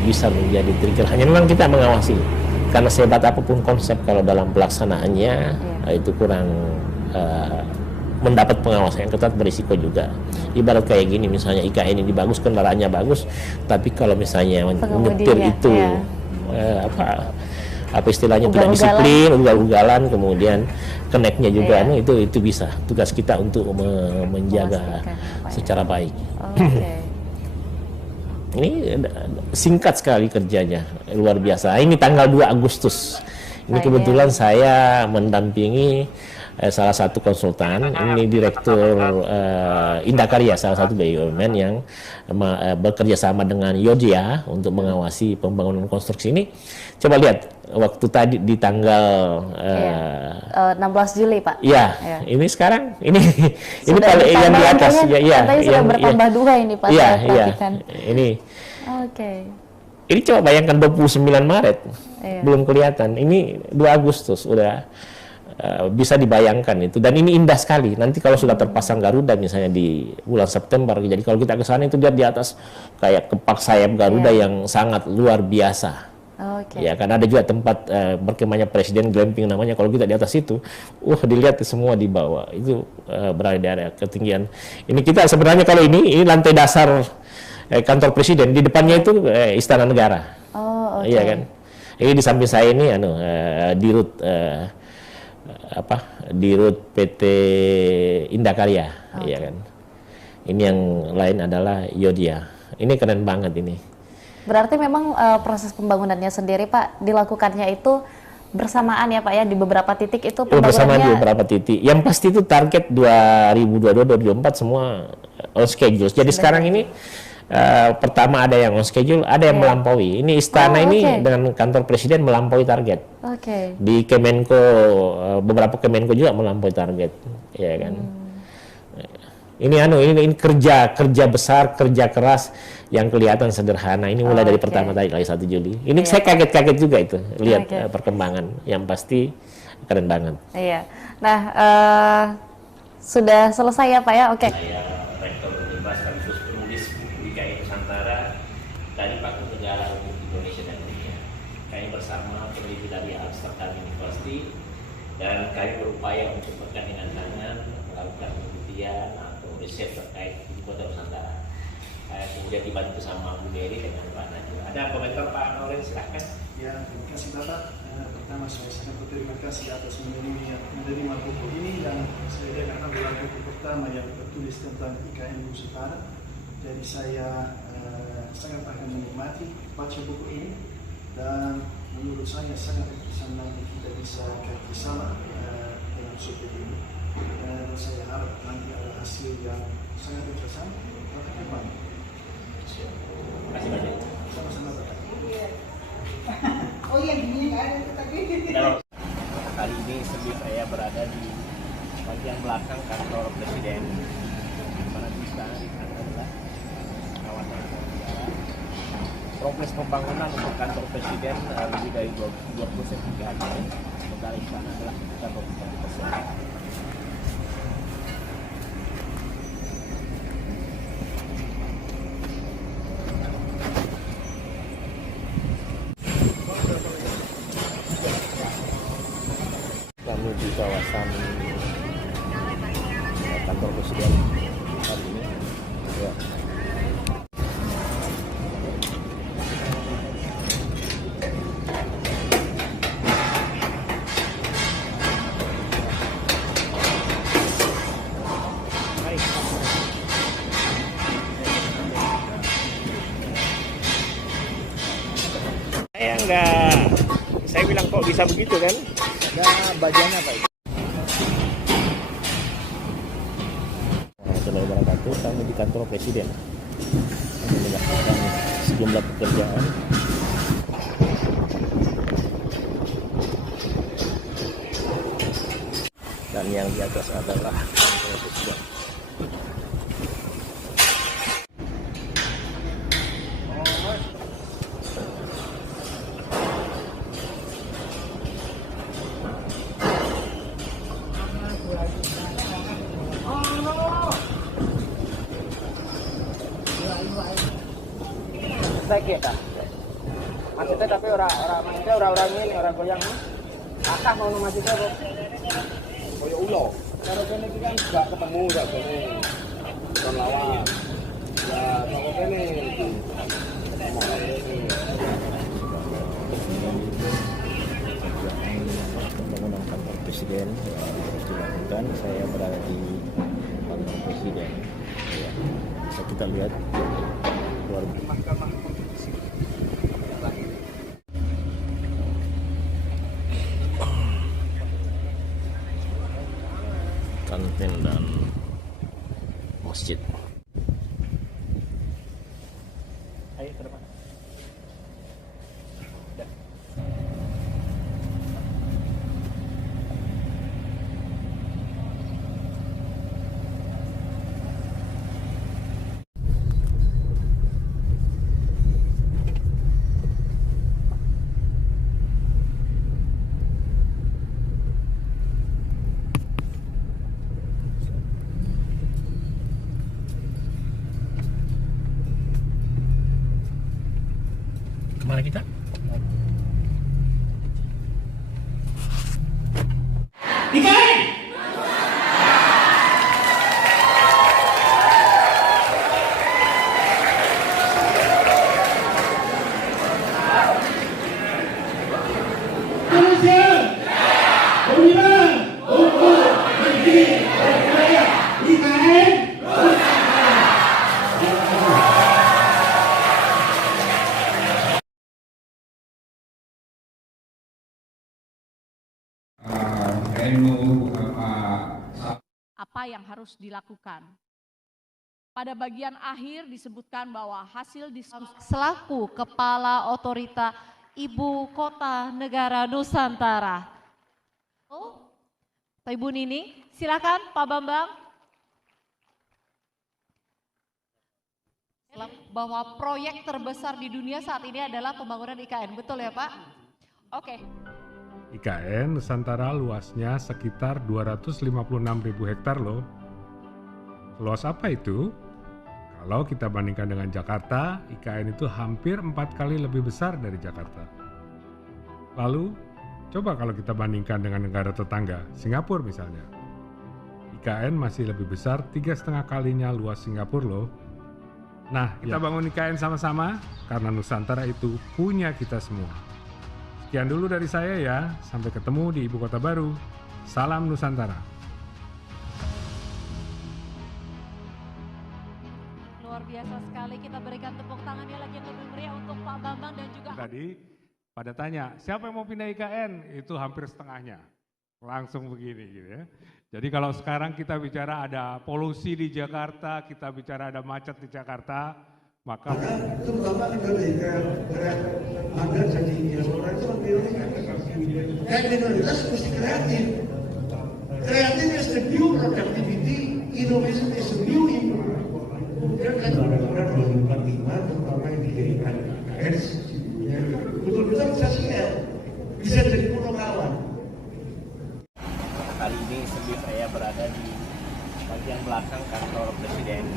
bisa menjadi trigger. Hanya memang kita mengawasi, karena sehebat apapun konsep kalau dalam pelaksanaannya itu kurang mendapat pengawasan yang ketat, berisiko juga. Ibarat kayak gini misalnya IKN ini bagus, kendaraannya bagus, tapi kalau misalnya menyetir itu apa istilahnya tidak disiplin, ugal-ugalan, kemudian keneknya juga, itu bisa. Tugas kita untuk menjaga secara baik. Ini singkat sekali kerjanya, luar biasa. Ini tanggal 2 Agustus. Ini kebetulan saya mendampingi salah satu konsultan, ini direktur Indakarya, salah satu BUMN yang bekerja sama dengan Yodia untuk mengawasi pembangunan konstruksi ini. Coba lihat waktu tadi di tanggal 16 Juli Pak. Iya, ini sekarang ini paling yang di atas ya, sudah bertambah 2 ini Pak. Iya. Ini. Ini coba bayangkan 29 Maret belum kelihatan. Ini 2 Agustus udah bisa dibayangkan itu, dan ini indah sekali. Nanti kalau sudah terpasang Garuda misalnya di bulan September, jadi kalau kita ke sana itu lihat di atas kayak kepak sayap Garuda yang sangat luar biasa. Ya, karena ada juga tempat berkemahnya Presiden, glamping namanya. Kalau kita di atas itu, dilihat semua di bawah itu berada di area ketinggian. Ini kita sebenarnya kalau ini lantai dasar kantor Presiden, di depannya itu Istana Negara. Iya kan. Ini di samping saya ini Dirut PT Indakarya, ya kan. Ini yang lain adalah Yodia. Ini keren banget ini. Berarti memang proses pembangunannya sendiri Pak dilakukannya itu bersamaan ya Pak ya, di beberapa titik itu pembangunannya. Bersamaan di beberapa titik. Yang pasti itu target 2022-2024 semua on schedule. Jadi sekarang ini pertama ada yang on schedule, ada yang melampaui. Ini istana ini dengan kantor Presiden melampaui target. Di Kemenko, beberapa Kemenko juga melampaui target, ya kan. Ini kerja besar, kerja keras yang kelihatan sederhana. Ini mulai dari pertama tadi 1 Juli. Ini saya kaget-kaget juga itu lihat perkembangan yang pasti keren banget. Iya. Nah, sudah selesai ya Pak ya? Oke. Saya Rektor Universitas sekaligus penulis buku IKN Nusantara dari Fakultas Negara Republik Indonesia dan Dunia. Kami bersama peneliti dari Amsterdam University dan kami berupaya untuk bergandengan tangan melakukan penelitian atau riset terkait ibu kota Nusantara. Kemudian dibantu sama Bu Mary dengan Pak Najwa. Ada komentar Pak Noren, silahkan. Ya, terima kasih Bapak. Pertama saya sangat berterima kasih atas menerima buku ini, dan saya akan adalah buku pertama yang tertulis tentang IKN Nusantara. Jadi saya sangat akan menikmati baca buku ini, dan menurut saya sangat interesan nanti kita bisa kaji sama dengan subjek ini. Dan saya harap nanti ada hasil yang sangat interesan untuk depan. Terima kasih banyak. Sama-sama Bapak. Oh iya, gini nggak ada tadi. Kali ini saya berada di bagian belakang kantor Presiden, di mana di sana adalah kawasan negara. Progres pembangunan untuk kantor Presiden lebih dari 23 hari. Sementara di sana adalah kantor Presiden. Kami di kawasan kantor Presiden hari ini. Ya. Saya bilang kok bisa begitu kan? Ada bajannya Pak. Assalamualaikum warahmatullahi wabarakatuh. Kami di kantor Presiden melakukan sejumlah pekerjaan. Dan yang di atas adalah kantor Presiden. Kita maksudnya tapi orang ini orang goyang akah mau maksudnya kok koyo ulo karo kene iki kan gak ketemu gak kene kon lawan ya kok kene pembangunan kantor Presiden terus dilakukan. Saya berada di kantor Presiden ya. Bisa kita lihat luar biasa. Kantin dan masjid. Ayo ke depan. Kemana kita? IKN! Indonesia! Komitmen untuk negeri berdaya IKN! Apa yang harus dilakukan? Pada bagian akhir disebutkan bahwa hasil diskusi selaku Kepala Otorita Ibu Kota Negara Nusantara. Pak Ibu Nini, silakan Pak Bambang. bahwa proyek terbesar di dunia saat ini adalah pembangunan IKN, betul ya Pak? Oke. IKN Nusantara luasnya sekitar 256.000 hektar loh. Luas apa itu? Kalau kita bandingkan dengan Jakarta, IKN itu hampir 4 kali lebih besar dari Jakarta. Lalu, coba kalau kita bandingkan dengan negara tetangga, Singapura misalnya. IKN masih lebih besar 3,5 kalinya luas Singapura loh. Nah, kita bangun IKN sama-sama karena Nusantara itu punya kita semua. Sekian dulu dari saya ya, sampai ketemu di Ibu Kota Baru. Salam Nusantara. Luar biasa sekali, kita berikan tepuk tangannya lagi yang lebih meriah untuk Pak Bambang dan juga... Tadi pada tanya, siapa yang mau pindah IKN? Itu hampir setengahnya. Langsung begini gitu ya. Jadi kalau sekarang kita bicara ada polusi di Jakarta, kita bicara ada macet di Jakarta, maka terutama Indonesia ada janjinya orang itu ambilnya dan Indonesia mesti kreatif. Kreatif is the new productivity, innovation is the new improvement. Kemudian kan orang 2045 terutama yang didirikan KKN betul-betul bisa siap, bisa jadi pulau kawan. Kali ini saya berada di bagian belakang kantor Presiden,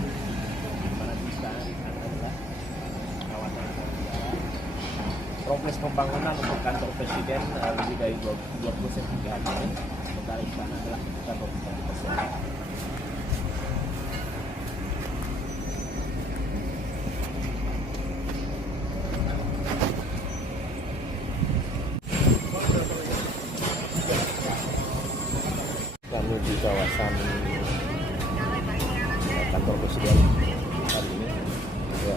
di mana di sana adalah kawasan negara. Progres pembangunan untuk kantor Presiden lebih dari 23 hari. Sementara di sana adalah kantor Presiden. Kami di kawasan kantor Presiden hari ini. Ya.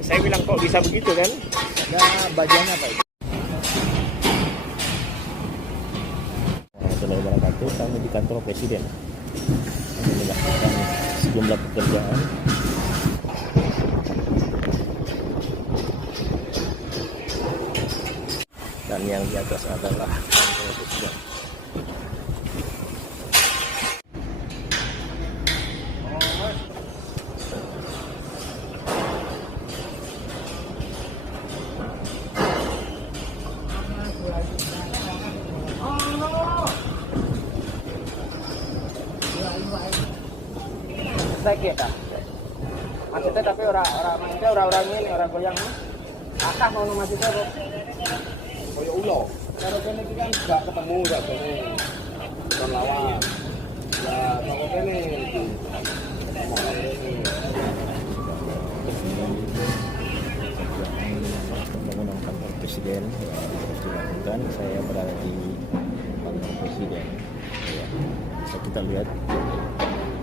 Saya bilang kok bisa begitu kan? Ada bajannya Pak. Assalamualaikum warahmatullahi wabarakatuh. Kami di kantor Presiden melakukan sejumlah pekerjaan. Dan yang di atas adalah kantor Presiden. Sakit dah. Maksudnya tapi orang ini orang goyang. Akah mau maksudnya kok. Koyo ulo. Kalau kene iki kan gak ketemu gak kene. Kon lawan. Ya, kalau kene iki. Pembangunan kantor Presiden terus dilakukan. Saya berada di kantor Presiden. Ya, bisa kita lihat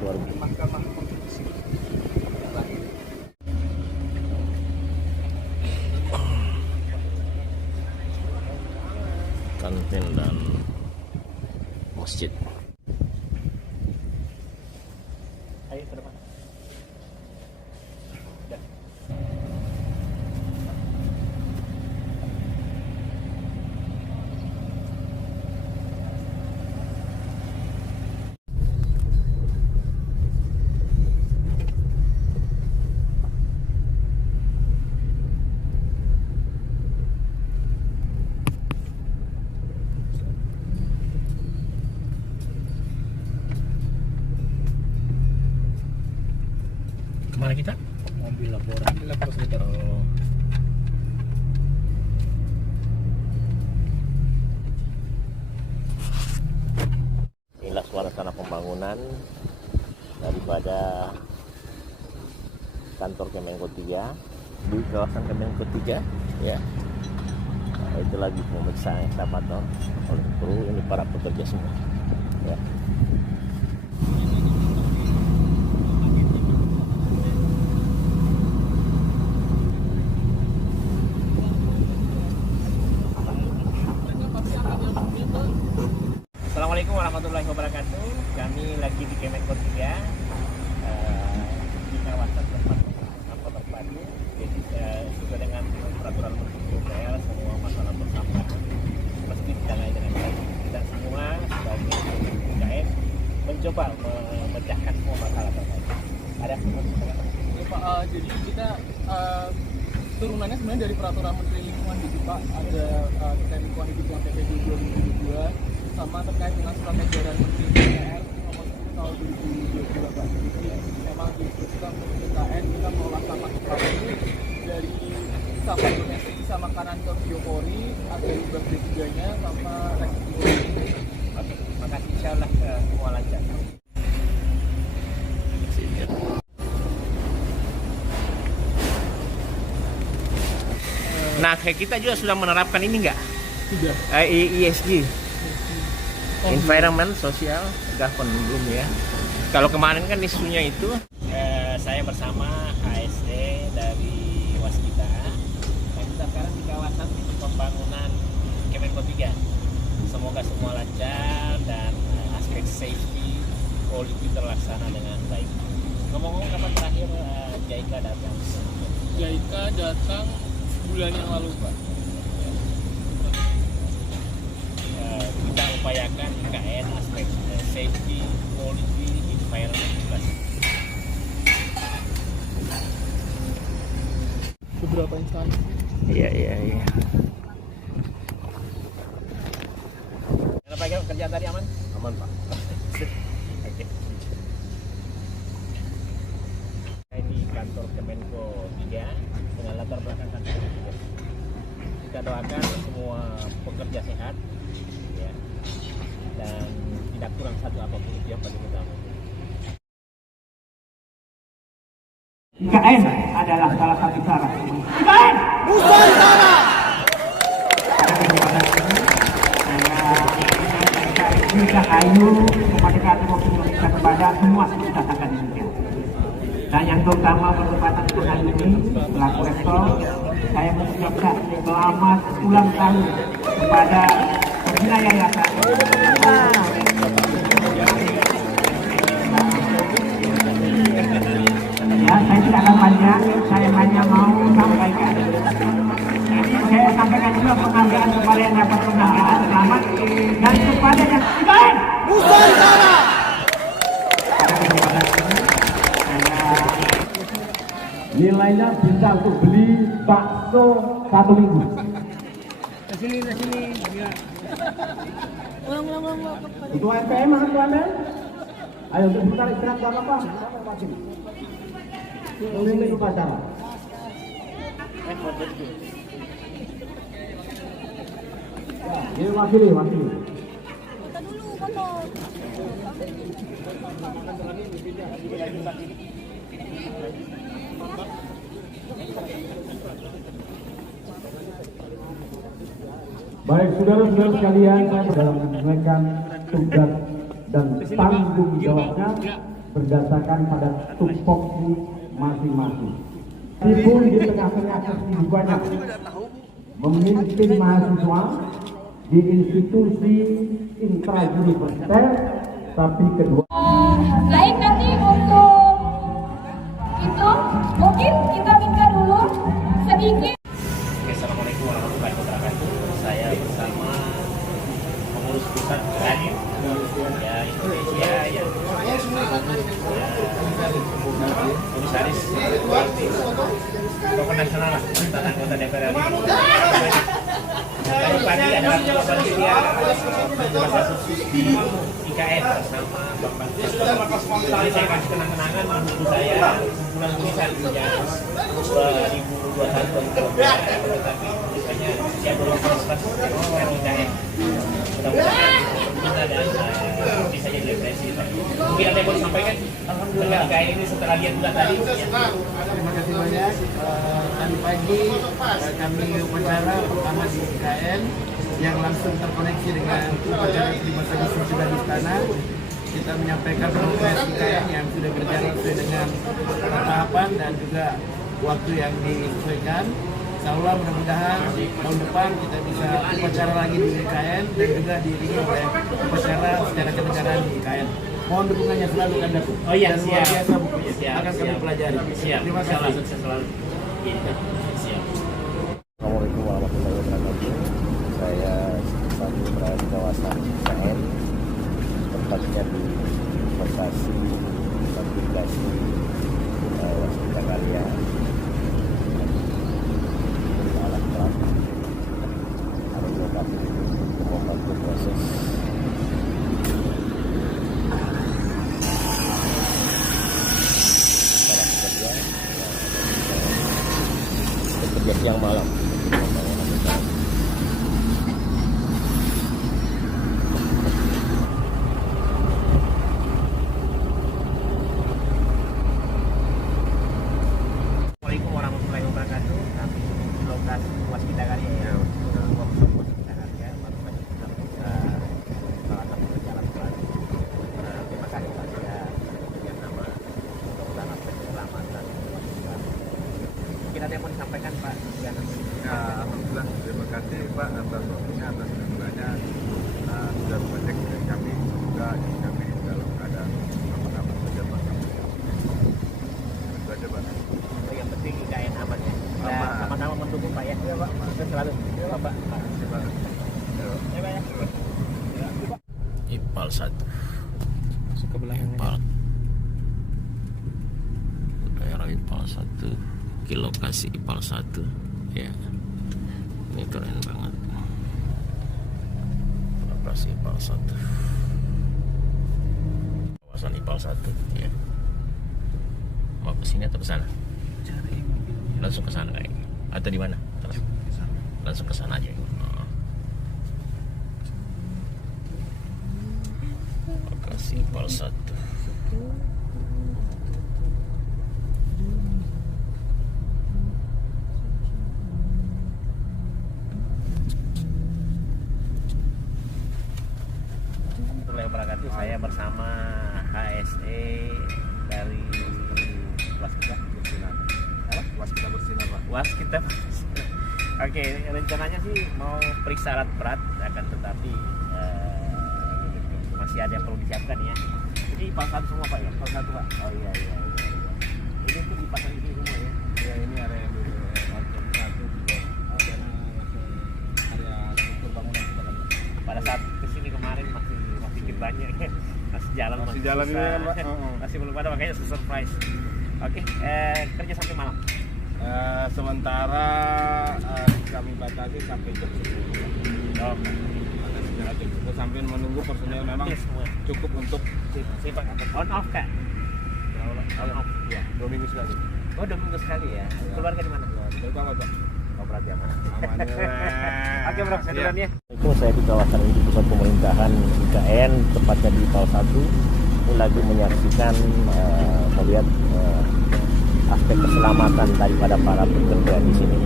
luar biasa. Kantin dan masjid. Ayo ke depan. Kemana kita? Mobil laporan. Oh. Inilah suasana pembangunan daripada kantor Kemenko 3 di kawasan Kemenko 3 ya. Nah, itu lagi pemeriksaan ekskavator oleh kru, ini para pekerja semua ya. Assalamualaikum warahmatullahi wabarakatuh. Kami lagi di Kemenko 3 di kawasan tempat sampah terpadu. Jadi sesuai dengan peraturan Menteri PUPR, semua masalah persampahan mesti ditangani dengan baik. Kita semua sebagai UKM mencoba memecahkan semua masalah terkait. Ada Pak, jadi kita turunannya sebenarnya dari peraturan Menteri Lingkungan Hidup, Pak. Ada terkait lingkungan hidup yang PP 2022 sama terkait dengan surat edaran Menteri PUPR nomor 10 tahun 2022, Pak. Jadi memang diinstruksikan untuk IKN kita mengolah sampah plastik ini dari sampah domestik sisa makanan ke biopori, ada limbah B3-nya sama residu. Oke, terima kasih. Insyaallah semua lancar. Nah, kayak kita juga sudah menerapkan ini nggak? Sudah. ESG, environment, sosial, government belum ya. Kalau kemarin kan isunya itu, saya bersama HSD dari Waskita. Nah, kita sekarang di kawasan pembangunan Kemenko 3. Semoga semua lancar dan aspek safety, quality terlaksana dengan baik. Ngomong-ngomong, kapan terakhir JICA datang? JICA datang bulan yang lalu, Pak. Kita upayakan IKN aspek safety, quality, environment plus. Beberapa instansi. Iya. Apa kerjaan tadi aman? Aman, Pak. Oke. Di kantor Kemenko 3 dengan latar belakang kantor. Kita doakan semua pekerja sehat, ya, dan tidak kurang satu apapun, itu yang paling utama. IKN adalah salah satu cara. IKN Nusantara. Saya Rahayu kemerdekaan Republik Indonesia kepada semua masyarakat Indonesia. Dan yang terutama berkesempatan hari ini selaku rektor, saya mengucapkan selamat ulang tahun kepada pembina yayasan. Ya, saya tidak akan panjang, saya hanya mau sampaikan. Saya sampaikan juga penghargaan kepada yang dapat penghargaan selamat dan kepada yang IKN Nusantara. Nilainya bisa untuk beli bakso 1 minggu. Kesini. Ulang. Ketua MPM, Ketua MPM. Ayo untuk sebentar istirahat, gak apa-apa. Memimpin upacara. Ya, ini wakili. Baik, saudara-saudara sekalian, saya dalam menunaikan tugas dan tanggung jawabnya berdasarkan pada tupoksi masing-masing. Meskipun di tengah-tengah kesibukannya memimpin mahasiswa di institusi intra-universitas, tapi kedua. Baik, nanti untuk itu mungkin kita minta dulu sedikit. Assalamualaikum warahmatullahi wabarakatuh. Saya bersama pengurus pusat Radio ya Indonesia yang komisaris tokoh nasional lah tentang anggota DPR RI. Tadi pagi adalah panitia masa khusus di IKN bersama Bapak. Jadi saya kasih kenang-kenangan buku saya kumpulan tulisan sejak 2021 tetapi tulisannya usia 2014 IKN. Mudah-mudahan kita dan bisa jadi referensi. Mungkin ada yang mau disampaikan tentang IKN ini setelah lihat bulan tadi. Terima kasih banyak. Tadi pagi kami upacara pertama di IKN yang langsung terkoneksi dengan upacara terima kasih sudah di istana. Kita menyampaikan progres IKN yang sudah berjalan sesuai dengan tahapan dan juga waktu yang disesuaikan. Insyaallah mudah-mudahan tahun depan kita bisa upacara lagi di IKN dan juga diiringi oleh upacara Mohon dukungannya selalu Anda. Oh iya, Dan luar siap. biasa bukunya. Siap, Akan kami siap. pelajari. Siap. Terima Insyaallah kasih. sukses selalu. Iya. Siap. Assalamualaikum warahmatullahi wabarakatuh. Saya satu berada di kawasan IKN, tempatnya di Bekasi, aplikasi Waskita Karya, alat berat, ada lokasi untuk membantu proses para pekerja bekerja siang malam. Assalamualaikum warahmatullahi wabarakatuh. Kami di lokasi Waskita Karya ya. Workshop Waskita Karya baru saja kita buka salah satu jalan baru. Terima kasih pada yang nama mudah-mudahan aspek keselamatan. Mungkin ada yang mau disampaikan Pak? Ya, alhamdulillah terima kasih Pak atas waktunya, atas dukungannya. Sudah mengecek dengan kami, juga kami dalam keadaan aman-aman saja Pak. Itu aja Pak. Yang penting IKN aman ya. Kita sama-sama mendukung Pak ya. Iya Pak. Sukses selalu. Iya Pak. Terima kasih. Ya Pak ya. IPAL 1. Masuk ke belakang. IPAL. Daerah IPAL 1. Ke lokasi IPAL 1. Ya. Ini keren banget. Lokasi IPAL 1. Kawasan IPAL 1 ya. Mau ke sini atau ke sana? Langsung ke sana kayak. Atau di mana? Langsung ke sana aja. Lokasi IPAL 1. Wabarakatuh. Saya bersama HSE dari Waskita Bersinar. Waskita Bersinar, Pak. Waskita Bersinar. Oke, rencananya sih mau periksa alat berat, akan tetapi masih ada yang perlu disiapkan ya. Ini IPAL 1 semua Pak ya? IPAL 1 Pak? Oh iya. Ini tuh dipasang di sini semua ya? Ya, ini area yang satu juga ada area struktur bangunan. Pada saat kesini kemarin masih dikit banyak ya. Masih jalan Masih jalan ini kan, Pak? Masih belum ada, makanya surprise. Oke, kerja sampai malam. Sementara kami batasi sampai jam 10. Oh. Sambil menunggu personil memang cukup untuk on off kan? On off ya. 2 minggu sekali. Oh 2 minggu sekali ya. Keluarga di mana? Dari Bangka Pak. Oh berarti aman. Oke bro, saya duluan ya. Saya di kawasan Induk Pusat Pemerintahan IKN, tepatnya di IPAL 1. Ini lagi menyaksikan melihat aspek keselamatan daripada para pekerja di sini.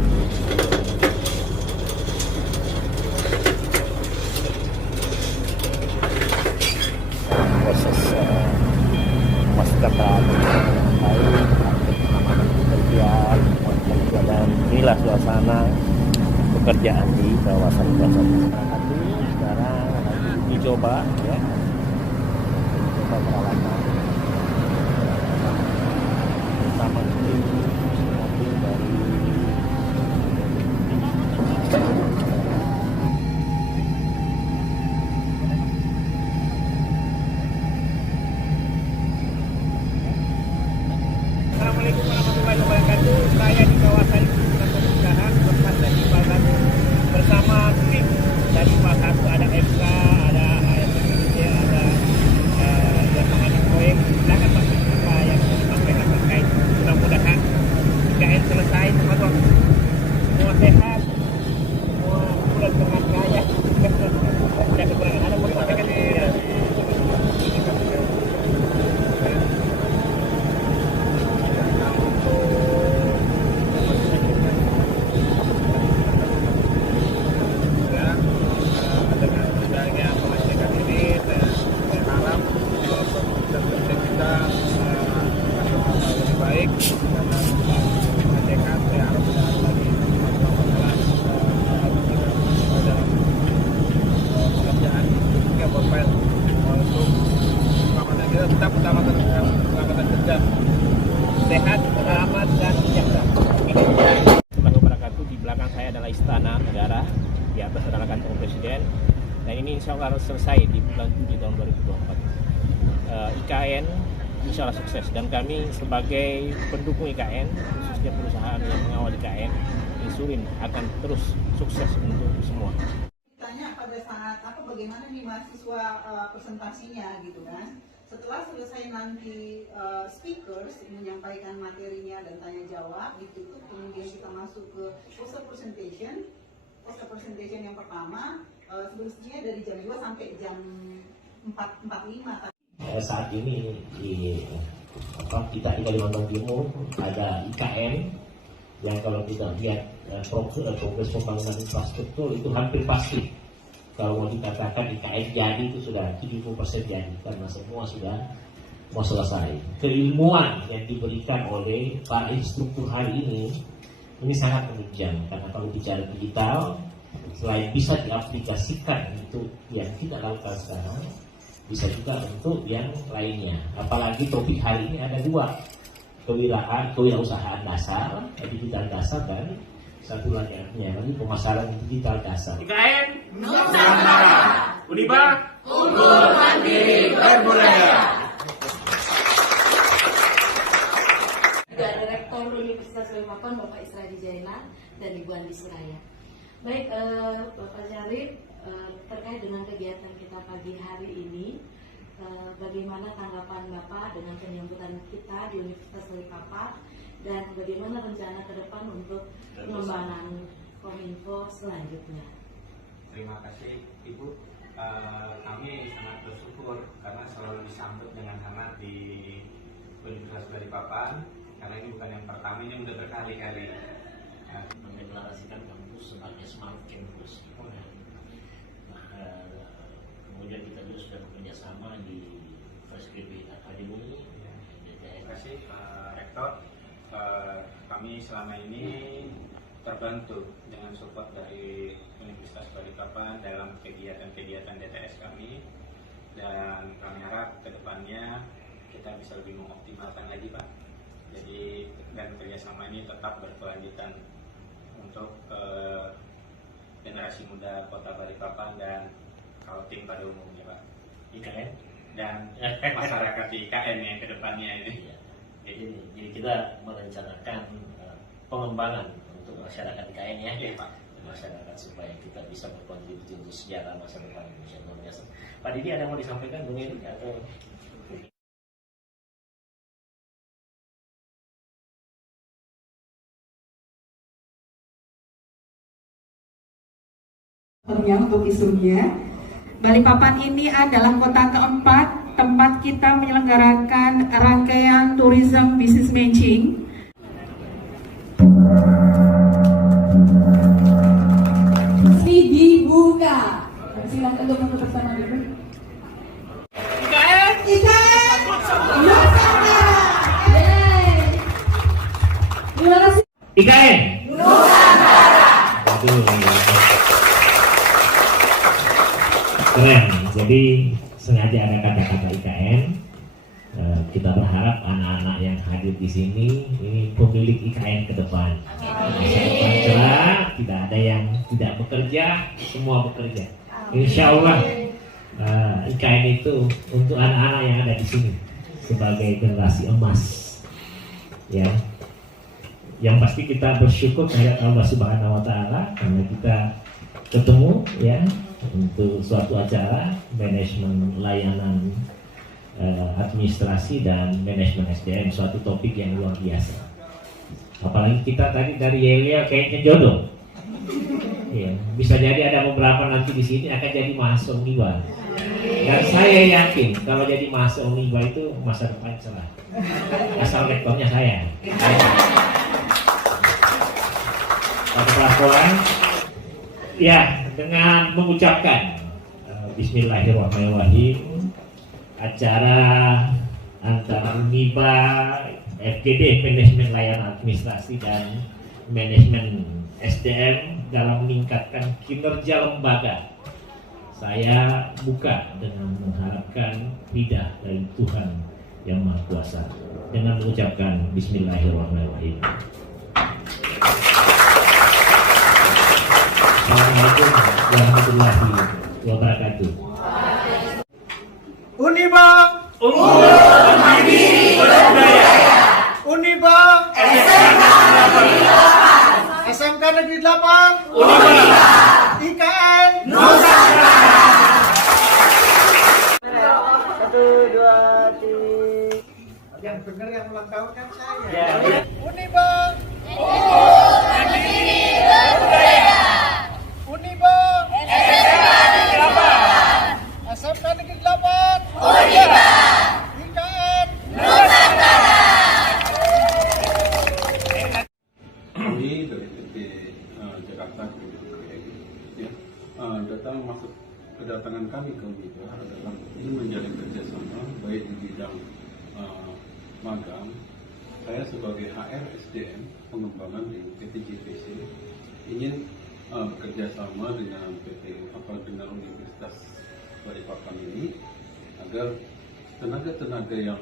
Proses memastikan baik, keselamatan pekerja, dan inilah suasana pekerjaan di kawasan IPAL 1. Sekarang lagi dicoba ya. Coba peralatan bersama tim dari Assalamualaikum warahmatullahi wabarakatuh. Saya di kawasan pemerintahan berada di IPAL 1 bersama tim dari IPAL 1. Ada FK, ada ASN Indonesia, ada yang mengenai proyek. Silakan Pak, apa yang disampaikan terkait. Mudah-mudahan IKN selesai tepat waktu. Semua sehat, semua pulang dengan kaya. Dan kekurangan ada mau disampaikan di kita tetap utamakan keselamatan kerja, sehat, selamat, dan sejahtera. Warahmatullahi wabarakatuh. Di belakang saya adalah Istana Negara, di atas adalah kantor Presiden, dan ini insya Allah harus selesai di bulan Juli tahun 2024. IKN insya Allah sukses, dan kami sebagai pendukung IKN, khususnya perusahaan yang mengawal IKN, Insurin akan terus sukses untuk semua. Tanya pada saat bagaimana nih mahasiswa presentasinya gitu kan. Setelah selesai nanti speakers menyampaikan materinya dan tanya jawab ditutup, kemudian kita masuk ke poster presentation. Poster presentation yang pertama sebelumnya dari jam 2 sampai jam 4.45. Saat ini kita di Kalimantan Timur ada IKN yang kalau kita lihat progres pembangunan infrastruktur itu hampir pasti. Kalau mau dikatakan IKN jadi itu sudah 70% jadi, karena semua sudah mau selesai. Keilmuan yang diberikan oleh para instruktur hari ini sangat menunjang, karena kalau bicara digital, selain bisa diaplikasikan untuk yang kita lakukan sekarang, bisa juga untuk yang lainnya. Apalagi topik hari ini ada 2, kewirausahaan dasar, digital dasar, dan satu lagi pemasaran digital dasar. IKN Nusantara, Uniba unggul, mandiri, berbudaya. Direktur Universitas Balikpapan Bapak Isradi Jaina dan Ibu Andi Suraya. Baik, Bapak Syarif, terkait dengan kegiatan kita pagi hari ini, bagaimana tanggapan Bapak dengan penyambutan kita di Universitas Balikpapan dan bagaimana rencana ke depan untuk pengembangan Kominfo selanjutnya? Terima kasih Ibu. Kami sangat bersyukur karena selalu disambut dengan hangat di Universitas Balikpapan, karena ini bukan yang pertama, ini sudah berkali-kali mendeklarasikan kampus sebagai smart campus. Kemudian kita juga sudah bekerja sama di First Graduate Academy. Terima kasih Rektor. Kami selama ini terbantu dengan support dari Universitas Balikpapan dalam kegiatan-kegiatan DTS kami, dan kami harap kedepannya kita bisa lebih mengoptimalkan lagi Pak. Jadi dan kerjasama ini tetap berkelanjutan untuk generasi muda Kota Balikpapan dan Kaltim pada umumnya Pak. IKN dan masyarakat di IKN yang kedepannya ini. Jadi kita merencanakan pengembangan untuk masyarakat IKN ya, Pak. Masyarakat supaya kita bisa berkontribusi untuk sejarah masa depan Indonesia luar biasa. Pak Didi ada mau disampaikan mungkin atau? Untuk isunya, Balikpapan ini adalah kota keempat tempat kita menyelenggarakan rangkaian tourism business matching. Dibuka. Silakan untuk bersama dulu. IKN Nusantara. Terima kasih. IKN Nusantara. Keren. Jadi sengaja ada kata-kata IKN. Kita berharap anak-anak yang hadir di sini ini pemilik IKN ke depan. Cerah, tidak ada yang tidak bekerja, semua bekerja. Insya Allah IKN itu untuk anak-anak yang ada di sini sebagai generasi emas. Ya, yang pasti kita bersyukur kepada Allah Subhanahu Wa Taala karena kita ketemu ya untuk suatu acara manajemen layanan administrasi dan manajemen SDM, suatu topik yang luar biasa. Apalagi kita tadi dari Yelia kayaknya jodoh. Ya, bisa jadi ada beberapa nanti di sini akan jadi mahasiswa Uniba. Dan saya yakin kalau jadi mahasiswa Uniba itu masa depan cerah. Asal rektornya saya. Satu pelakuan. Ya, dengan mengucapkan Bismillahirrahmanirrahim, acara antara Uniba, FGD, Manajemen Layanan Administrasi dan Manajemen SDM dalam meningkatkan kinerja lembaga Saya buka dengan mengharapkan ridha dari Tuhan Yang Maha Kuasa dengan mengucapkan Bismillahirrahmanirrahim. Assalamualaikum warahmatullahi wabarakatuh. Unibang, Unggul Mandiri Berbudaya. Unibang, SMK Negeri 8. SMK Negeri 8. Unibang. IKN Nusantara. 1, 2, 3. Yang benar yang ulang tahun kan saya. Ya. Unibang, Unggul Mandiri Berbudaya. Unibang, SMK Negeri 8. SMK Negeri 8. Unibang. IKN Nusantara. Kami dari PT Jakarta ya, datang masuk kedatangan kami ke Unibah adalah ingin menjalin kerjasama baik di bidang magang. Saya sebagai HR SDM pengembangan di PT JPC ingin bekerjasama dengan dengan Universitas Balikpapan ini agar tenaga-tenaga yang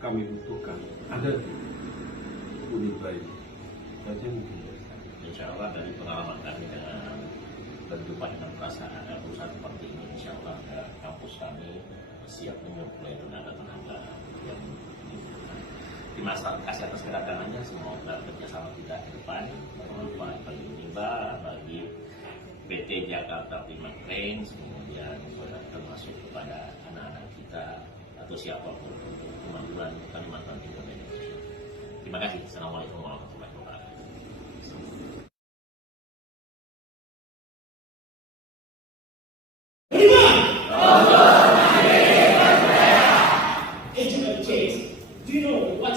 kami butuhkan ada di Unibah ini. Saja mungkin. Insya Allah dari pengalaman kami dengan berjumpa dengan perusahaan seperti ini, insya Allah kampus kami siap menyuplai tenaga-tenaga yang dibutuhkan. Terima kasih atas kedatangannya, semoga kerjasama kita ke depan bermanfaat bagi Unibah, bagi PT Jakarta Prima Trains, kemudian termasuk kepada anak-anak kita atau siapapun untuk kemajuan Kalimantan Timur dan Indonesia. Terima kasih. Assalamualaikum warahmatullahi wabarakatuh. Agent of change. Do you know what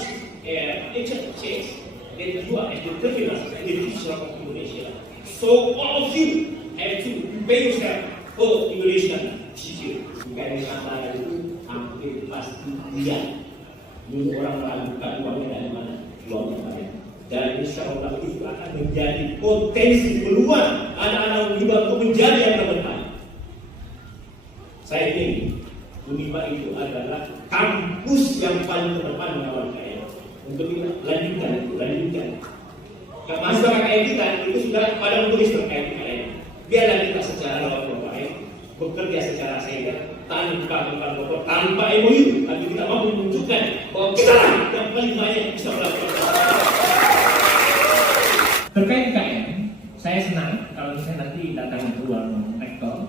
agent of change? That you are as the criminals and the future of Indonesia. So all of you have to prepare yourself for Indonesian future. Bukan Nusantara itu hampir pasti dia. Ini orang meragukan uangnya dari mana? Uangnya banyak. Dan insya Allah itu akan menjadi potensi peluang anak-anak Unibah untuk menjadi yang terbaik. Saya ingin Unibah itu adalah kampus yang paling terdepan mengawal KM. Untuk kita lanjutkan. Mahasiswa KM kita itu sudah pada menulis terkait KM. Biarlah kita secara baik bekerja secara sehat tanpa MOU, tapi kita mampu menunjukkan bahwa kita yang paling banyak bisa melakukan. Terkait KM, saya senang kalau misalnya nanti datang ke ruang rektor.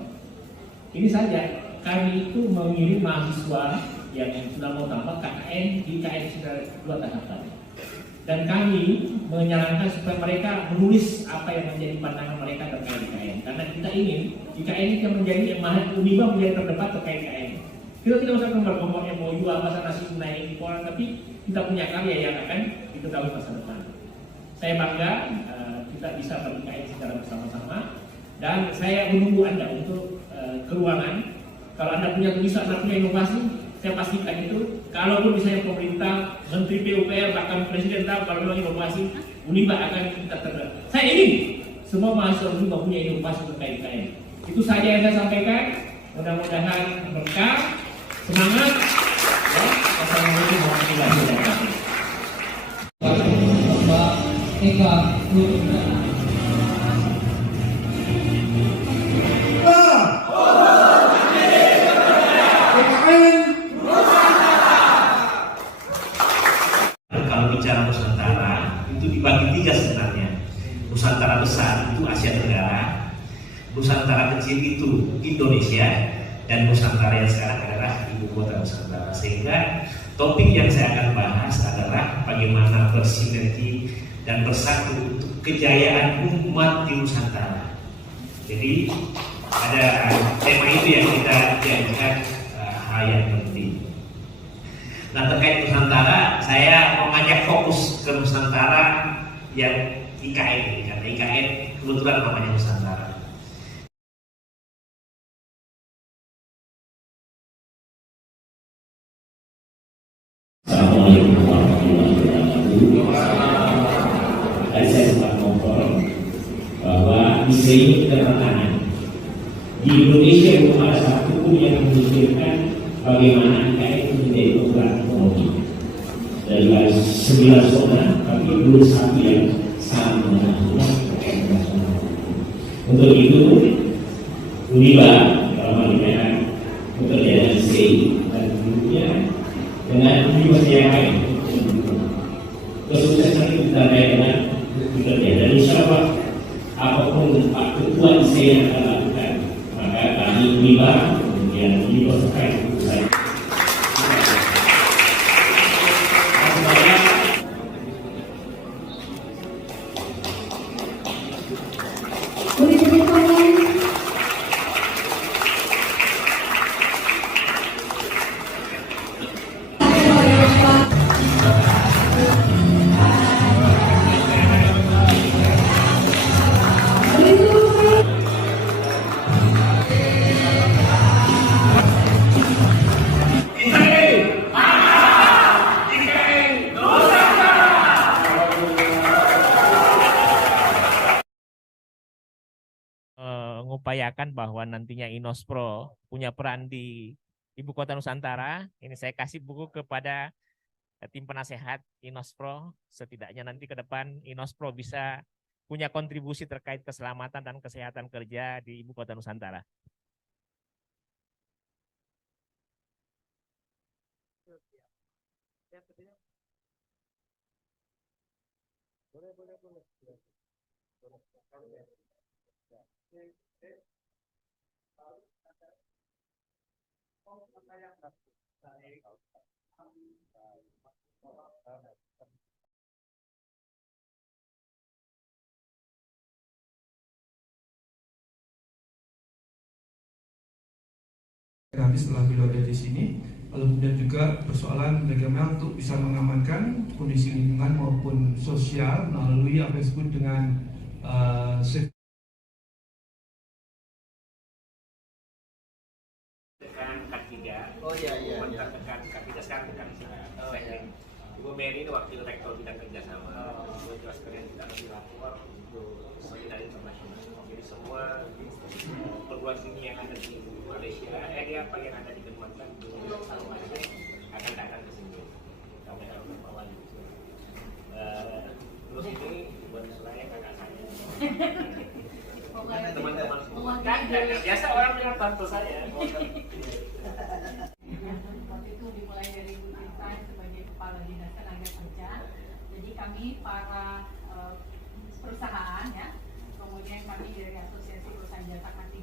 Ini saja, kami itu mengirim mahasiswa yang sudah mau tambah KKN di KKN sudah 2 tahapan. Dan kami menyarankan supaya mereka menulis apa yang menjadi pandangan mereka terkait IKN. Karena kita ingin IKN ini menjadi Unibah menjadi terdepan terkait IKN. Kita tidak usah ngomong MOU apa sana sini naik orang, tapi kita punya karya yang akan diketahui masa depan. Saya bangga kita bisa ber-IKN secara bersama-sama, dan saya menunggu Anda untuk ke ruangan. Kalau Anda punya tulisan, Anda punya inovasi, saya pastikan itu. Kalaupun misalnya pemerintah, Menteri PUPR, bahkan Presiden tahu kalau memang inovasi, Unibah akan kita terdepan. Saya ingin semua mahasiswa Unibah punya inovasi terkait IKN. Itu saja yang saya sampaikan. Mudah-mudahan berkah, semangat. Ya. Wassalamualaikum warahmatullahi wabarakatuh. Pak Eka Kalau bicara Nusantara itu dibagi 3 sebenarnya. Nusantara besar itu Asia Tenggara, Nusantara kecil itu Indonesia, dan Nusantara yang sekarang adalah ibu kota Nusantara. Sehingga topik yang saya akan bahas adalah bagaimana bersinergi dan bersatu untuk kejayaan umat di Nusantara. Jadi ada tema itu yang kita jadikan hal yang penting. Nah, terkait Nusantara, saya mengajak fokus ke Nusantara yang IKN ini, karena IKN kebetulan namanya Nusantara. Assalamualaikum warahmatullahi wabarakatuh. Tadi saya sempat ngobrol bahwa di sini keterangan Di Indonesia itu salah satu yang memikirkan bagaimana IKN itu menjadi penggerak ekonomi. Dari 9 zona, tapi belum satu yang sama terkait nasional. Untuk itu, UNIBA dalam hal ini bekerja dengan SEI dan dulunya dengan universitas yang lain. Kesuksesan itu ditandai dengan bekerja, dan insya Allah apapun Pak Ketua SEI yang akan lakukan, maka kami UNIBA kemudian universitas itu saya. mengupayakan bahwa nantinya Inospro punya peran di Ibu Kota Nusantara. Ini saya kasih buku kepada tim penasehat Inospro. Setidaknya nanti ke depan Inospro bisa punya kontribusi terkait keselamatan dan kesehatan kerja di Ibu Kota Nusantara. Nanti setelah beliau ada di sini, lalu kemudian juga persoalan bagaimana untuk bisa mengamankan kondisi lingkungan maupun sosial melalui apa yang disebut dengan Oh iya iya. Tekan K3 sekarang tekan Ibu Mary ini wakil rektor bidang kerjasama. Ibu jelaskan yang kita lebih lapor untuk solidaritas internasional. Jadi semua perguruan tinggi yang ada di Malaysia, apa yang ada di Kalimantan akan datang ke sini. Kami harus membawa. Terus ini buat saya kakak saya. Teman-teman semua. Biasa orang bilang tante saya. Waktu itu dimulai dari Bu Tristan sebagai Kepala Dinas Tenaga Kerja. Jadi kami para perusahaan ya, kemudian kami dari Asosiasi Perusahaan Jasa K3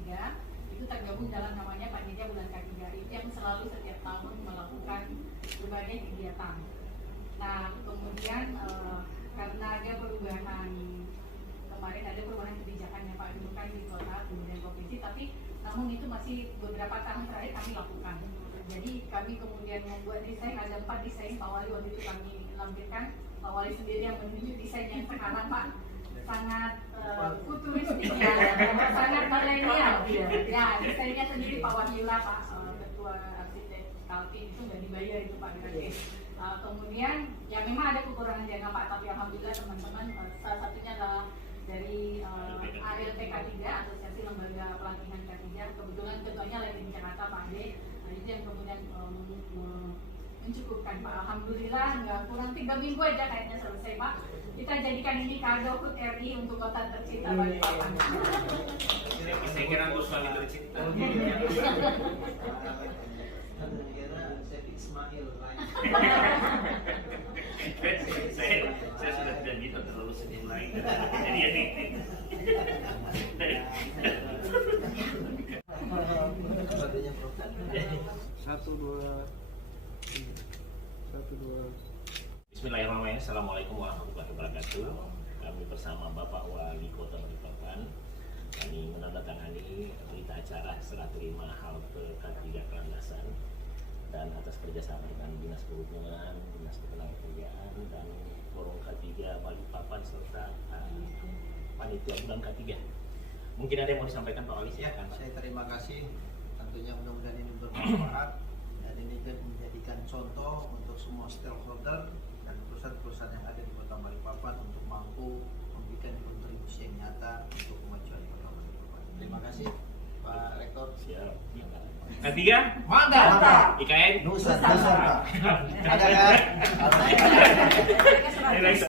itu tergabung dalam namanya Panitia Bulan K3 itu yang selalu setiap tahun melakukan berbagai kegiatan. Nah kemudian karena ada perubahan kemarin ada perubahan kebijakan yang Pak Gubernur di kota kemudian provinsi, tapi namun itu masih beberapa tahun terakhir kami lakukan. Jadi kami kemudian membuat desain, ada 4 desain Pak Wali waktu itu kami lampirkan. Pak Wali sendiri yang menunjuk desain yang sekarang Pak sangat futuristik ya, sangat milenial ya. Desainnya sendiri Pak Wahyula, Pak Ketua Arsitek Kalpin itu nggak dibayar itu Pak gratis. Kemudian ya memang ada kekurangan dana Pak, tapi alhamdulillah teman-teman salah satunya adalah dari ALP K3, Asosiasi Lembaga Pelatihan K3, kebetulan ketuanya lagi di Jakarta Pak Ade. Nah, itu yang kemudian mencukupkan Pak. Alhamdulillah nggak kurang 3 minggu aja kayaknya selesai Pak. Kita jadikan ini kado HUT RI untuk kota tercinta Balikpapan. Saya kira Gus Wali tercinta. Saya sudah janji terlalu senyum lagi. Jadi ya Bismillahirrahmanirrahim. Assalamualaikum warahmatullahi wabarakatuh. Kami bersama Bapak Wali Kota Balikpapan, kami menandatangani berita acara serah terima halte K3 Landasan dan atas kerjasama dengan Dinas Perhubungan, Dinas Ketenagakerjaan dan Forum K3 Balikpapan serta Panitia Bulan K3. Mungkin ada yang mau disampaikan Pak Wali? Ya, saya terima kasih. Tentunya mudah-mudahan ini bermanfaat dan ini menjadikan contoh untuk semua stakeholder dan perusahaan-perusahaan yang ada di Kota Balikpapan untuk mampu memberikan kontribusi yang nyata untuk kemajuan Kota Balikpapan. Terima kasih Pak Rektor. Ketiga, Mantap. IKN Nusantara. Ada kan?